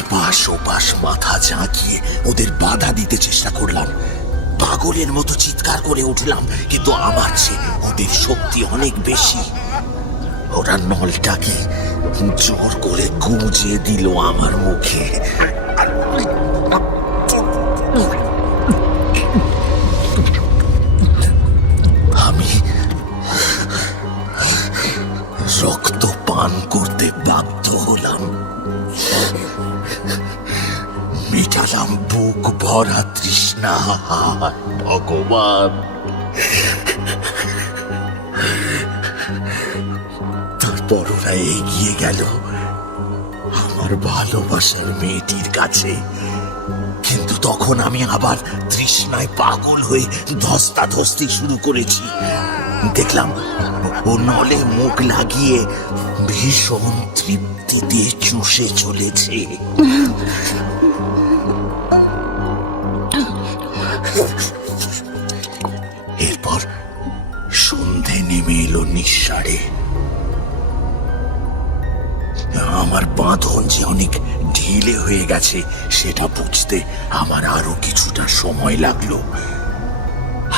এপাশ ওপাশ মাথা ঝাঁকিয়ে ওদের বাধা দিতে চেষ্টা করলাম। পাগলের মতো চিৎকার করে উঠলাম, কিন্তু আমার চেয়ে ওদের শক্তি অনেক বেশি। ওরা নলটাকে জোর করে গুঁজে দিল আমার মুখে। আমি রক্ত পান করতে বাধ্য হলাম। মেটালাম বুক ভরা তৃষ্ণা। ভগবান, তারপর ওরা এগিয়ে গেল আমার ভালোবাসার মেয়েটির কাছে। কিন্তু তখন আমি আবার তৃষ্ণায় পাগল হয়ে ধস্তাধস্তি শুরু করেছি। দেখলাম ও নলে মুখ লাগিয়ে ভীষণ তৃপ্তিতে চুষে চলেছে। এরপর সন্ধে নেমে এলো নিঃসাড়ে। আমার বাঁধন যে অনেক ঢিলে হয়ে গেছে সেটা বুঝতে আমার আরো কিছুটা সময় লাগলো।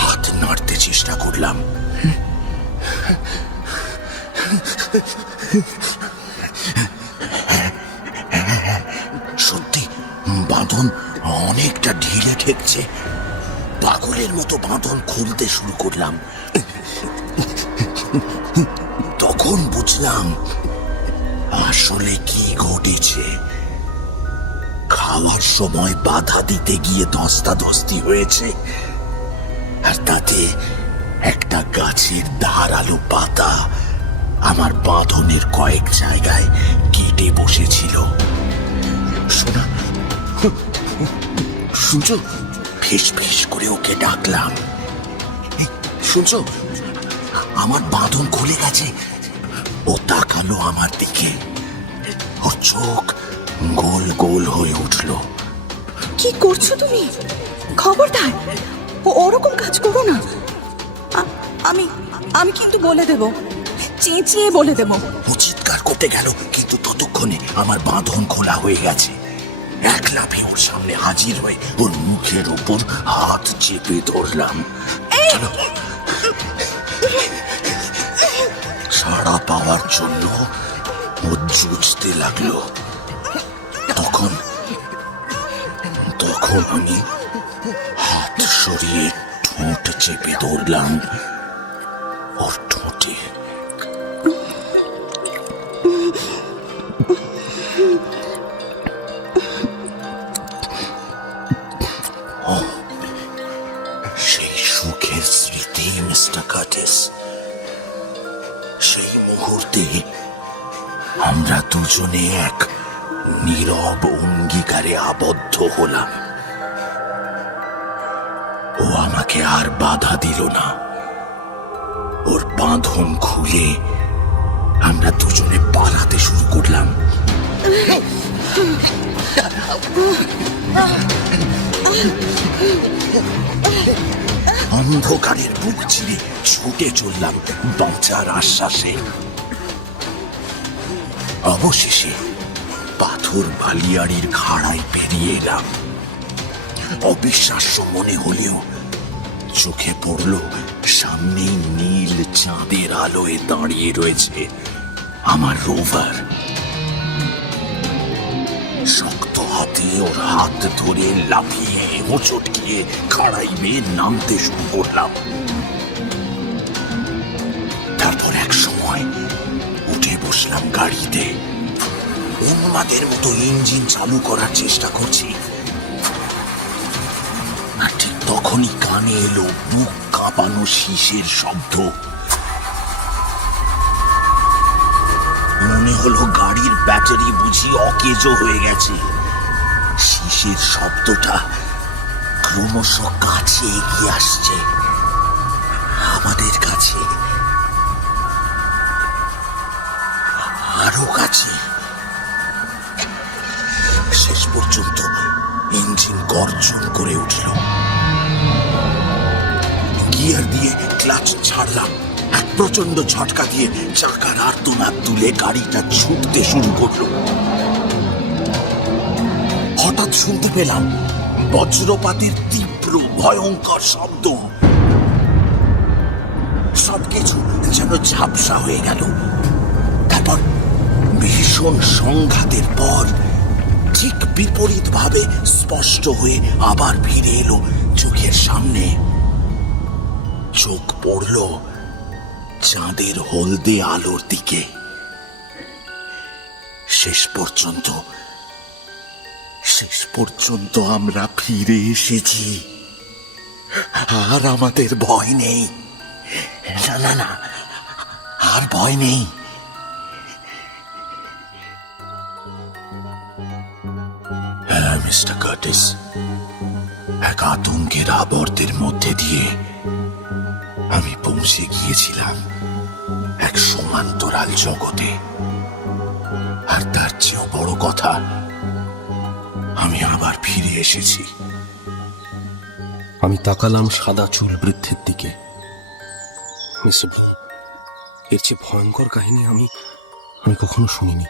হাত নাড়তে চেষ্টা করলাম। সত্যি বাঁধন অনেকটা ঢিলে ঠেকছে। পাগলের মতো বাঁধন খুলতে শুরু করলাম। তখন বুঝলাম আসলে কি ঘটেছে। খাওয়ার সময় বাধা দিতে গিয়ে ধস্তাধস্তি হয়েছে, আর তাতে একটা গাছের ধারালো পাতা আমার বাঁধনের কয়েক জায়গায় কেটে বসেছিল। শোনা, শুনছো? ফিস ফিস করে ওকে ডাকলাম। শুনছো, আমার বাঁধন খুলে গেছে। ও তাকালো আমার দিকে। ওর চোখ গোল গোল হয়ে উঠল। কি করছো তুমি? খবরদার ওরকম কাজ করো না। আমি আমি কিন্তু বলে দেব, চেঁচিয়ে বলে দেব। ও চিৎকার করতে গেল, কিন্তু ততক্ষণে আমার বাঁধন খোলা হয়ে গেছে। এক লাফে ওর সামনে হাজির হয়ে ওর মুখের উপর হাত চেপে ধরলাম। চলো। সাড়া পাওয়ার জন্য ও জুঝতে লাগলো। তখন আমি হাত সরিয়ে ঠোঁট চেপে ধরলাম ওর ঠোঁটে। সেই সুখের স্মৃতি মিস্টার কার্টিস। সেই মুহূর্তে আমরা দুজনে এক নীরব অঙ্গীকারে আবদ্ধ হলাম। ও আমাকে আর বাধা দিল না। ওর বাঁধন খুলে আমরা দুজনে পালাতে শুরু করলাম। অন্ধকারের বুক চিরে ছুটে চললাম বাঁচার আশ্বাসে। অবশেষে পাথর বালিয়াড়ির খাড়ায় পেরিয়ে এলাম। অবিশ্বাস্য মনে হলেও চোখে পড়ল সামনেই নীল চাঁদের আলোয় দাঁড়িয়ে রয়েছে আমার রোভার। শক্ত হাতে ওর হাত ধরে লাফিয়ে হোঁচট খেয়ে খাড়াই বেয়ে নামতে শুরু করলাম। তারপর এক সময় উঠে বসলাম গাড়িতে। উন্মাদের মতো ইঞ্জিন চালু করার চেষ্টা করছি। আর ঠিক তখনই কানে এলো বুক কাঁপানো শীষের শব্দ। মনে হলো গাড়ির ব্যাটারি বুঝি অকেজো হয়ে গেছে। শীষের শব্দটা ক্রমশ কাছে এগিয়ে আসছে, আমাদের কাছে, আরো কাছে। শেষ পর্যন্ত ইঞ্জিন গর্জন করে উঠল। গিয়ার দিয়ে ক্লাচ ছাড়লাম। এক প্রচন্ড ঝটকা দিয়ে চাকার আর্তনাদ তুলে গাড়িটা ছুটতে শুরু করলো। হঠাৎ শুনতে পেলাম বজ্রপাতের তীব্র ভয়ঙ্কর শব্দ। সবকিছু যেন ঝাপসা হয়ে গেল। তারপর ভীষণ সংঘাতের পর ঠিক বিপরীত ভাবে স্পষ্ট হয়ে আবার ফিরে এলো চোখের সামনে। চোখ পড়ল চাঁদের হলদে আলোর দিকে। শেষ পর্যন্ত আমরা ফিরে এসেছি, আর আমাদের ভয় নেই। না না না, আর ভয় নেই। হ্যাঁ মিস্টার কার্টিস, এক আতঙ্কের আবর্তের মধ্যে দিয়ে আমি পৌঁছে গিয়েছিলাম এক সমান্তরাল জগতে। আর তার চেয়েও বড় কথা, আমি আবার ফিরে এসেছি। আমি তাকালাম সাদা চুল বৃদ্ধের দিকে। মিস্টার ব্লুম, এর চেয়ে ভয়ঙ্কর কাহিনী আমি কখনো শুনিনি।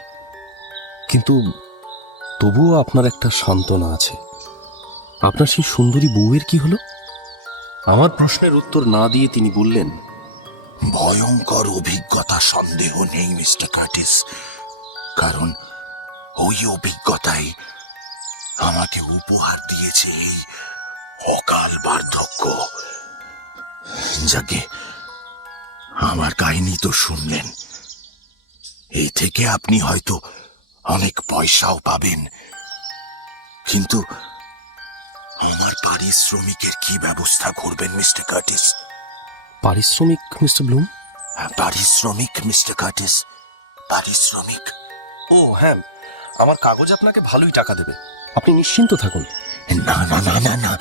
কিন্তু তবুও আপনার একটা সান্ত্বনা আছে। আপনার সেই সুন্দরী বউয়ের কি হলো? আমার প্রশ্নের উত্তর না দিয়ে তিনি বললেন, ভয়ঙ্কর অভিজ্ঞতা সন্দেহ নেই মিস্টার কার্টিস, কারণ ওই অভিজ্ঞতাই আমাকে উপহার দিয়েছে এই অকাল বার্ধক্য। যাকে আমার কাহিনী তো শুনলেন, এই থেকে আপনি হয়তো অনেক পয়সাও পাবেন, কিন্তু আমার পারিশ্রমিকের কি ব্যবস্থা করবেন মিস্টার কার্টিস? পারিশ্রমিক মিস্টার ব্লুম? পারিশ্রমিক মিস্টার কার্টিস, পারিশ্রমিক। ও হ্যাঁ, আমার কাগজ আপনাকে ভালোই টাকা দেবে, আপনি নিশ্চিন্ত থাকুন। না না না না না,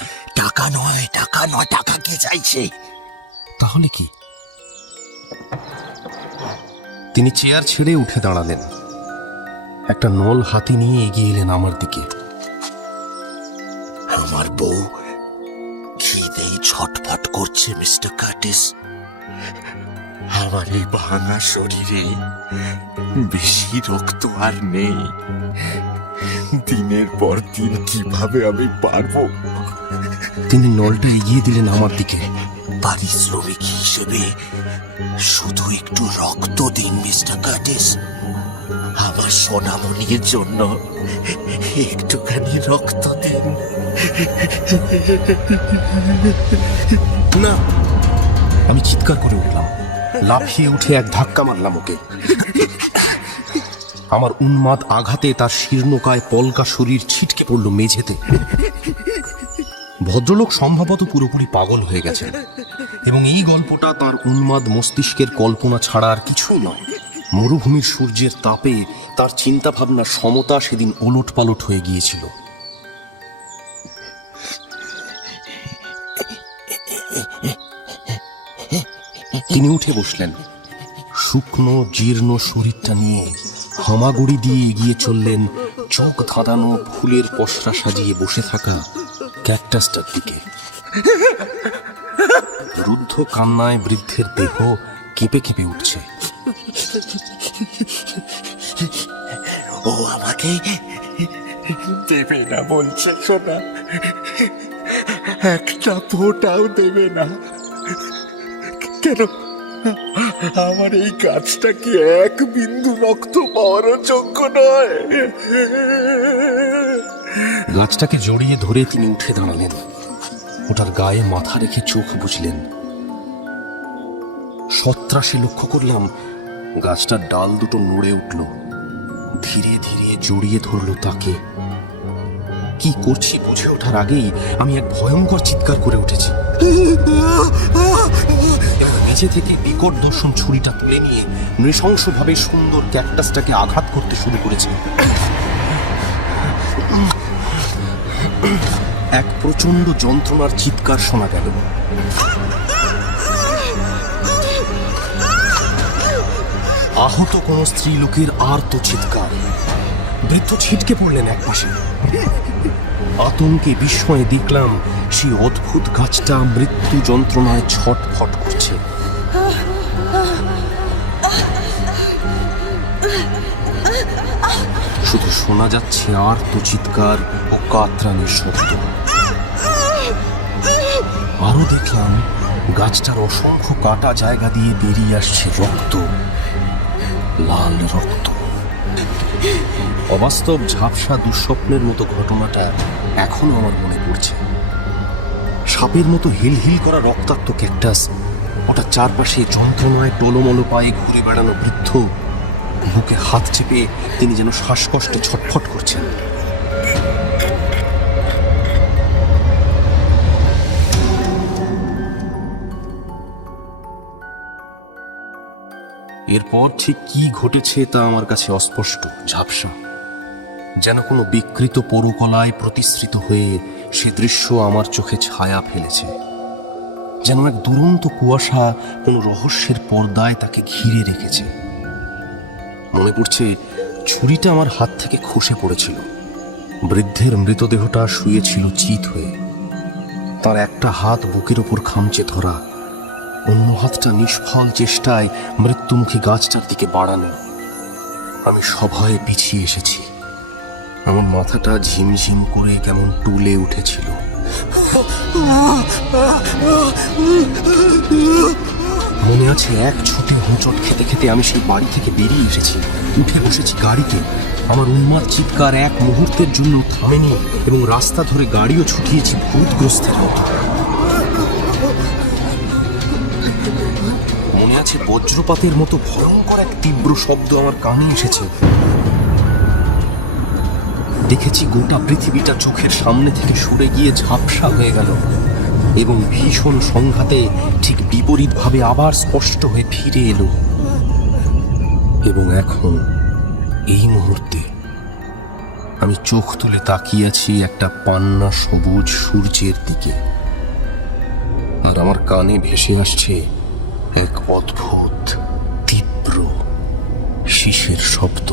টাকা নয়, টাকা নয়। টাকা কে চাইছে? তাহলে কি? তিনি চেয়ার ছেড়ে উঠে দাঁড়ালেন, একটা নল হাতি নিয়ে এগিয়ে এলেন আমার দিকে। আমার বউ খিদেই ছটফট করছে মিস্টার কার্টিস। আমার এই ভাঙা শরীরে বেশি রক্ত আর নেই। দিনের পর দিন কিভাবে আমি পারবো? তিনি নলটি এগিয়ে দিলেন আমার দিকে। পারিশ্রমিক হিসেবে শুধু একটু রক্ত দিন মিস্টার কার্টিস। আমার সোনামণির জন্য একটুখানি রক্ত দিন। না! আমি চিৎকার করে উঠলাম, লাফিয়ে উঠে এক ধাক্কা মারলাম ওকে। আমার উন্মাদ আঘাতে তার শীর্ণকায় পলকা শরীর ছিটকে পড়ল মেঝেতে। ভদ্রলোক সম্ভবত পুরোপুরি পাগল হয়ে গেছেন, এবং এই গল্পটা তার উন্মাদ মস্তিষ্কের কল্পনা ছাড়া আর কিছুই নয়। মরুভূমির সূর্যের তাপে তার চিন্তা ভাবনার সমতা সেদিন ওলট পালট হয়ে গিয়েছিল। তিনি উঠে বসলেন, শুকনো জীর্ণ শরীরটা নিয়ে হামাগুড়ি দিয়ে এগিয়ে চললেন চোখ ধাঁধানো ফুলের পসরা সাজিয়ে বসে থাকা ক্যাকটাসটার দিকে। রুদ্ধ কান্নায় বৃদ্ধের দেহ কেঁপে কেঁপে উঠছে। ও আমাকে দেবে না বলছে সোনা, একটা ফোঁটাও দেবে না। কেন? আমার এই গাছটা কি এক বিন্দু রক্ত পাওয়ারও যোগ্য নয়? গাছটাকে জড়িয়ে ধরে তিনি উঠে দাঁড়ালেন, ওটার গায়ে মাথা রেখে চোখ বুঝলেন। সত্রাসে লক্ষ্য করলাম গাছটার ডাল দুটো নড়ে উঠল, ধীরে ধীরে জড়িয়ে ধরল তাকে। কি করছি বুঝে ওঠার আগেই আমি এক ভয়ঙ্কর চিৎকার করে উঠেছি। এবং নিচে থেকে বিকট দর্শন ছুরিটা তুলে নিয়ে নৃশংসভাবে সুন্দর ক্যাকটাসটাকে আঘাত করতে শুরু করেছে। এক প্রচন্ড যন্ত্রণার চিৎকার শোনা গেল। আহত কোন স্ত্রীলোকের আর্ত চিৎকার। বৃদ্ধ ছিটকে পড়লেন একপাশে। আতঙ্কে বিস্ময়ে দেখলাম সেই অদ্ভুত গাছটা মৃত্যু যন্ত্রণায় ছটফট করছে। শুধু শোনা যাচ্ছে আর্ত চিৎকার ও কাতরানির শব্দ। আরো দেখলাম গাছটার অসংখ্য কাটা জায়গা দিয়ে বেরিয়ে আসছে রক্ত, লাল রক্ত। অবাস্তব ঝাপসা দুঃস্বপ্নের মতো ঘটনাটা এখনো আমার মনে পড়ছে। সাপের মতো হিলহিল করা রক্তাক্ত ক্যাকটাস, ওটা চারপাশে যন্ত্রণায় টলমল পায়ে ঘুরে বেড়ানো বৃদ্ধ, বুকে হাত চেপে তিনি যেন শ্বাসকষ্টে ছটফট করছেন। এরপর ঠিক কি ঘটেছে তা আমার কাছে অস্পষ্ট, ঝাপসা। যেন কোনো বিকৃত পরুকলায় প্রতিশ্রিত হয়ে সে দৃশ্য আমার চোখে ছায়া ফেলেছে। যেন এক দুরন্ত কুয়াশা কোনো রহস্যের পর্দায় তাকে ঘিরে রেখেছে। মনে পড়ছে ছুরিটা আমার হাত থেকে খসে পড়েছিল। বৃদ্ধের মৃতদেহটা শুয়েছিল চিত হয়ে, তার একটা হাত বুকের ওপর খামচে ধরা, অন্য হাতটা নিষ্ফল চেষ্টায় মৃত্যুমুখী গাছটার দিকে বাড়ানো। আমি সভয়ে পিছিয়ে এসেছি। আমার মাথাটা ঝিমঝিম করে কেমন টুলে উঠেছিল। মনে আছে এক ছুটে হোঁচট খেতে খেতে আমি সেই বাড়ি থেকে বেরিয়ে এসেছি, উঠে বসেছি গাড়িতে। আমার উন্মাদ চিৎকার এক মুহূর্তের জন্য থামেনি এবং রাস্তা ধরে গাড়িও ছুটিয়েছি ভূতগ্রস্তের মতো। মনে আছে বজ্রপাতের মতো ভয়ঙ্কর এক তীব্র শব্দ আমার কানে এসেছে। দেখেছি গোটা পৃথিবীটা চোখের সামনে থেকে সরে গিয়ে ঝাপসা হয়ে গেল এবং ভীষণ সংঘাতে ঠিক বিপরীতভাবে আবার স্পষ্ট হয়ে ফিরে এলো। এবং এখন এই মুহূর্তে আমি চোখ তুলে তাকিয়ে আছি একটা পান্না সবুজ সূর্যের দিকে, আর আমার কানে ভেসে আসছে এক অদ্ভুত তীব্র শিসের শব্দ।